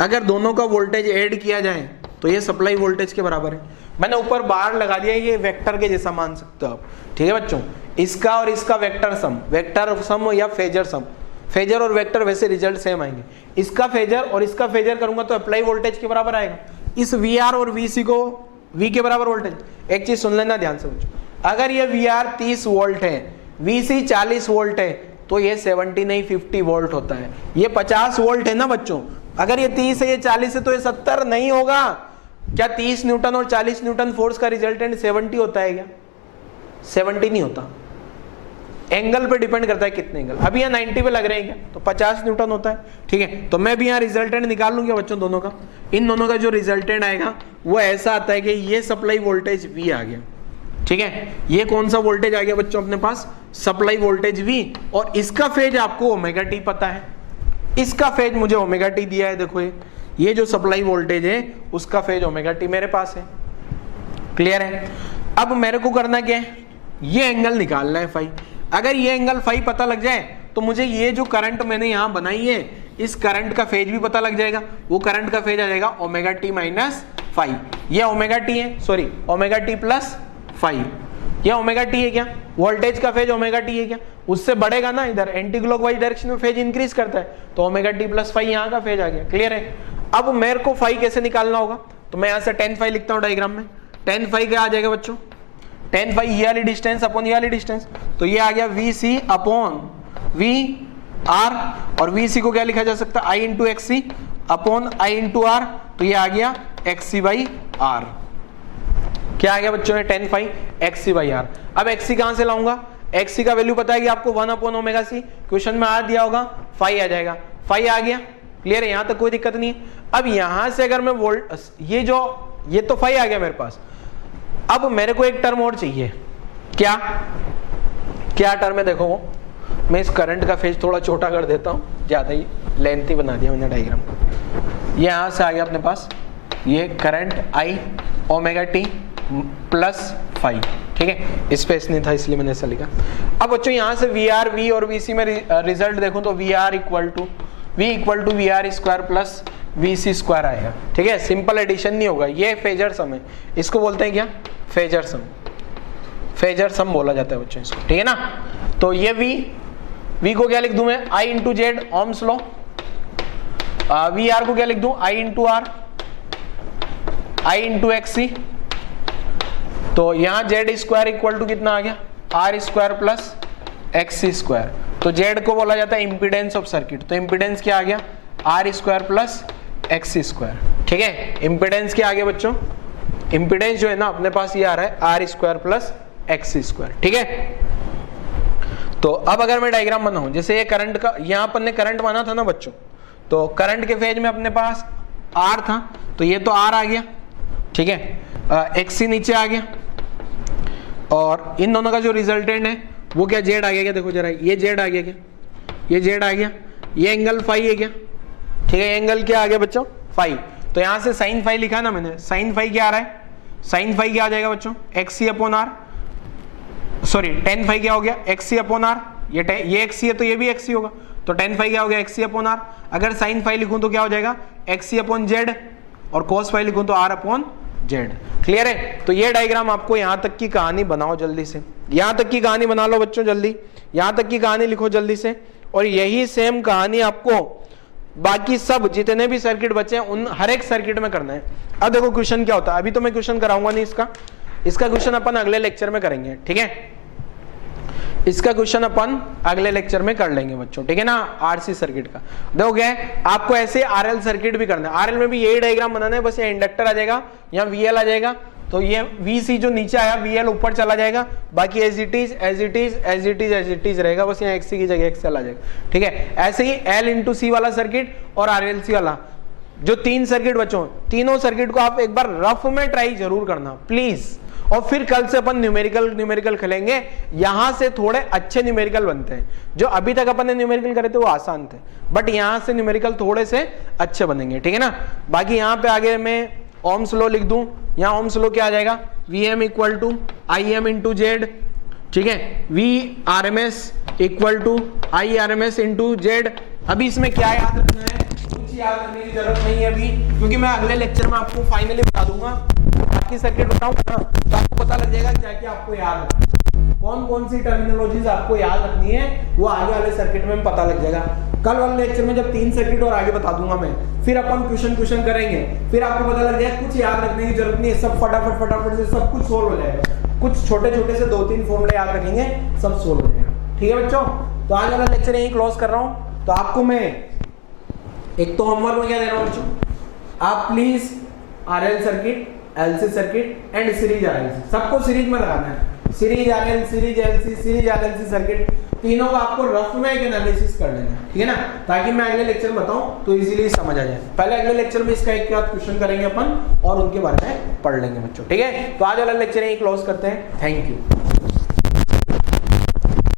अगर दोनों का वोल्टेज ऐड किया जाए तो ये सप्लाई वोल्टेज के बराबर है। मैंने ऊपर बार लगा दिया, ये वेक्टर के जैसा मान सकते हो आप, ठीक है बच्चों। इसका और इसका वेक्टर सम या फेजर सम, फेजर और वेक्टर वैसे रिजल्ट सेम आएंगे। इसका फेजर और इसका फेजर करूंगा तो अप्लाई वोल्टेज के बराबर आएगा। इस Vr और Vc को V के बराबर वोल्टेज, एक चीज सुन लेना ध्यान से बच्चों, अगर ये Vr 30 वोल्ट है, Vc 40 वोल्ट है, तो ये 70 नहीं 50 वोल्ट होता है। ये 50 वोल्ट है ना बच्चों, अगर ये 30 है ये 40 है, तो ये 70 नहीं होगा। क्या 30 न्यूटन और 40 न्यूटन फोर्स का रिजल्टेंट 70 होता है क्या, 70 नहीं होता। एंगल पे डिपेंड करता है कितने एंगल, अभी यहाँ 90 पे लग रहे हैं क्या, तो 50 न्यूटन होता है, ठीक है। तो मैं भी यहाँ रिजल्टेंट निकाल लूंगा बच्चों दोनों का। इन दोनों का जो रिजल्टेंट आएगा वो ऐसा आता है कि ये सप्लाई वोल्टेज V आ गया, ठीक है। ये कौन सा वोल्टेज आ गया बच्चों अपने पास, सप्लाई वोल्टेज V, और इसका फेज आपको ओमेगा टी पता है, इसका फेज मुझे ओमेगा टी दिया है। देखो ये जो सप्लाई वोल्टेज है उसका फेज ओमेगा टी मेरे पास है, क्लियर है। अब मेरे को करना क्या है, ये एंगल निकालना है फाई। अगर ये एंगल फाई पता लग जाए तो मुझे ये जो करंट मैंने यहाँ बनाई है, इस करंट का फेज भी पता लग जाएगा। वो करंट का फेज आ जाएगा ओमेगा टी माइनस फाई। ये ओमेगा टी है, sorry omega T plus phi. ये ओमेगा टी है क्या, वोल्टेज का फेज ओमेगा टी है क्या, उससे बढ़ेगा ना, इधर एंटी क्लॉकवाइज डायरेक्शन में फेज इंक्रीज करता है, तो ओमेगा टी प्लस फाई यहाँ का फेज आ गया, क्लियर है। अब मेरे को फाई कैसे निकालना होगा, तो मैं यहाँ से tan फाई लिखता हूँ डायग्राम में। tan फाई क्या आ जाएगा बच्चों, tan फाई ये वाली डिस्टेंस अपॉन ये वाली डिस्टेंस, तो ये आ गया Vc अपॉन Vr, और Vc को क्या लिखा जा सकता है, I into XC upon I into R, तो ये आ गया XC बाई आर। क्या आ गया बच्चों में, tan phi XC by R. अब XC कहां से लाऊंगा, XC का वैल्यू पता है कि आपको 1 अपॉन ओमेगा सी, क्वेश्चन में आ दिया होगा, फाई आ जाएगा, फाई आ गया, क्लियर है, यहां तक कोई दिक्कत नहीं है। अब यहां से अगर मैं वोल्ट, ये तो फाई आ गया मेरे पास। अब मेरे को एक टर्म और चाहिए, क्या क्या टर्म है, देखो वो मैं इस करंट का फेज थोड़ा छोटा कर देता हूं, ज्यादा ही लेंथी बना दिया मैंने डायग्राम। यहां से आ गया अपने पास ये current I omega T plus phi, ठीक है, स्पेस नहीं था इसलिए मैंने ऐसा लिखा। अब बच्चों यहां से V और Vc में रिजल्ट देखो तो V equal to VR square plus Vc square आएगा, ठीक है। सिंपल एडिशन नहीं होगा, ये फेजर सम है, इसको बोलते हैं क्या, फेजर सम, फेजर सम बोला जाता है बच्चों इसको, ठीक है ना। तो ये V को क्या लिख दूं मैं, I into Z ohm's law. VR को क्या लिख दूं, I into R, I into XC. तो यहाँ जेड स्क्वायर इक्वल टू कितना आ गया, R square plus XC square. तो जेड को बोला जाता है इम्पीडेंस ऑफ सर्किट, तो इम्पीडेंस क्या आ गया, R square plus XC square, ठीक है। इम्पीडेंस क्या आ गया बच्चों, इम्पीडेंस जो है ना अपने पास ये आ रहा है R square plus X square, ठीक है। तो अब अगर मैं डायग्राम बनाऊं, जैसे ये करंट का, यहां अपन ने करंट माना था ना बच्चों, तो करंट के फेज में अपने पास आर था, तो ये तो आर आ गया, ठीक है, एक्सी नीचे आ गया, और इन दोनों का जो रिजल्टेंट है वो क्या, जेड आ गया क्या, देखो जरा, ये जेड आ गया क्या, ये जेड आ गया, ये एंगल फाई है क्या, ठीक है, एंगल क्या आ गया बच्चों, फाई। तो यहां से साइन फाई लिखा ना मैंने, साइन फाई क्या आ रहा है, साइन फाई क्या आ जाएगा बच्चों, X C upon R, sorry tan phi क्या हो गया, एक्स सी अपॉन आर, ये एक्स सी है तो ये भी एक्स सी होगा, तो टेन फाई क्या हो गया, एक्स सी अपॉन आर। अगर साइन फाई लिखूं तो क्या हो जाएगा, एक्स सी अपॉन जेड, और कॉस फाई लिखूं तो आर अपॉन जेड। क्लियर है। तो ये डायग्राम आपको यहां तक की कहानी बनाओ जल्दी से, यहां तक की कहानी बना लो बच्चों जल्दी, यहां तक की कहानी लिखो जल्दी से, और यही सेम कहानी आपको बाकी सब जितने भी सर्किट बचे हैं उन हर एक सर्किट में करना है। अब देखो क्वेश्चन क्या होता है, अभी तो मैं क्वेश्चन कराऊंगा नहीं इसका क्वेश्चन अपन अगले लेक्चर में करेंगे, ठीक है, इसका क्वेश्चन अपन अगले लेक्चर में कर लेंगे बच्चों, ठीक है ना। आरसी सर्किट का देखोगे, आपको ऐसे आरएल सर्किट भी करना है, आरएल में भी यही डायग्राम बनाना है, बस ये इंडक्टर आ जाएगा, यहाँ वीएल आ जाएगा, तो ये वीसी जो नीचे आया वीएल ऊपर चला जाएगा, बाकी एज इट इज रहेगा, बस यहाँ एक्सी की जगह एक्सएल आ जाएगा, ठीक है। ऐसे ही एल इंटू सी वाला सर्किट और आरएलसी वाला, जो तीन सर्किट बच्चों, तीनों सर्किट को आप एक बार रफ में ट्राई जरूर करना प्लीज, और फिर कल से अपन न्यूमेरिकल खेलेंगे, यहां से थोड़े अच्छे न्यूमेरिकल बनते हैं, जो अभी तक अपन ने न्यूमेरिकल करे थे वो आसान थे, बट यहां से न्यूमेरिकल थोड़े से अच्छे बनेंगे, ठीक है ना। बाकी यहाँ पे आगे मैं ओम्स लॉ लिख दूं, यहाँ ओम्स लॉ क्या आ जाएगा, V M equal to I M into Z, ठीक है, V R M S equal to I R M S into Z. अभी इसमें क्या याद रखना है, कुछ याद रखने की जरूरत नहीं है अभी, क्योंकि मैं अगले लेक्चर में आपको फाइनली बता दूंगा, बाकी सर्किट बताऊंगा ना तो आपको पता लग जाएगा क्या क्या आपको याद रखना है, कौन कौन सी टर्मिनोलॉजीज आपको याद रखनी है, वो आगे वाले सर्किट में पता लग जाएगा। कल वाले लेक्चर में जब 3 सर्किट और आगे बता दूंगा मैं, फिर अपन क्वेश्चन करेंगे, फिर आपको पता लग जाएगा, कुछ याद रखने की जरूरत नहीं है, सब फटाफट से सब कुछ सोल्व हो जाएगा, कुछ छोटे से 2-3 फॉर्मूले याद रखेंगे, सब सोल्व हो जाएगा, ठीक है बच्चों। तो आज वाला लेक्चर यही क्लोज कर रहा हूँ। तो आपको मैं एक तो होमवर्क में क्या दे रहा हूँ बच्चों, आप please RL circuit, LC circuit and series RLC, सबको सीरीज में लगाना है, series RL, series LC, series RLC circuit, तीनों का आपको रफ में एक एनालिसिस कर लेना है, ठीक है ना, ताकि मैं अगले लेक्चर में बताऊं तो इजीली समझ आ जाए। पहले अगले लेक्चर में इसका एक क्वेश्चन करेंगे अपन और उनके बारे में पढ़ लेंगे बच्चों, ठीक है। तो आज वाला लेक्चर यही क्लोज करते हैं, थैंक यू।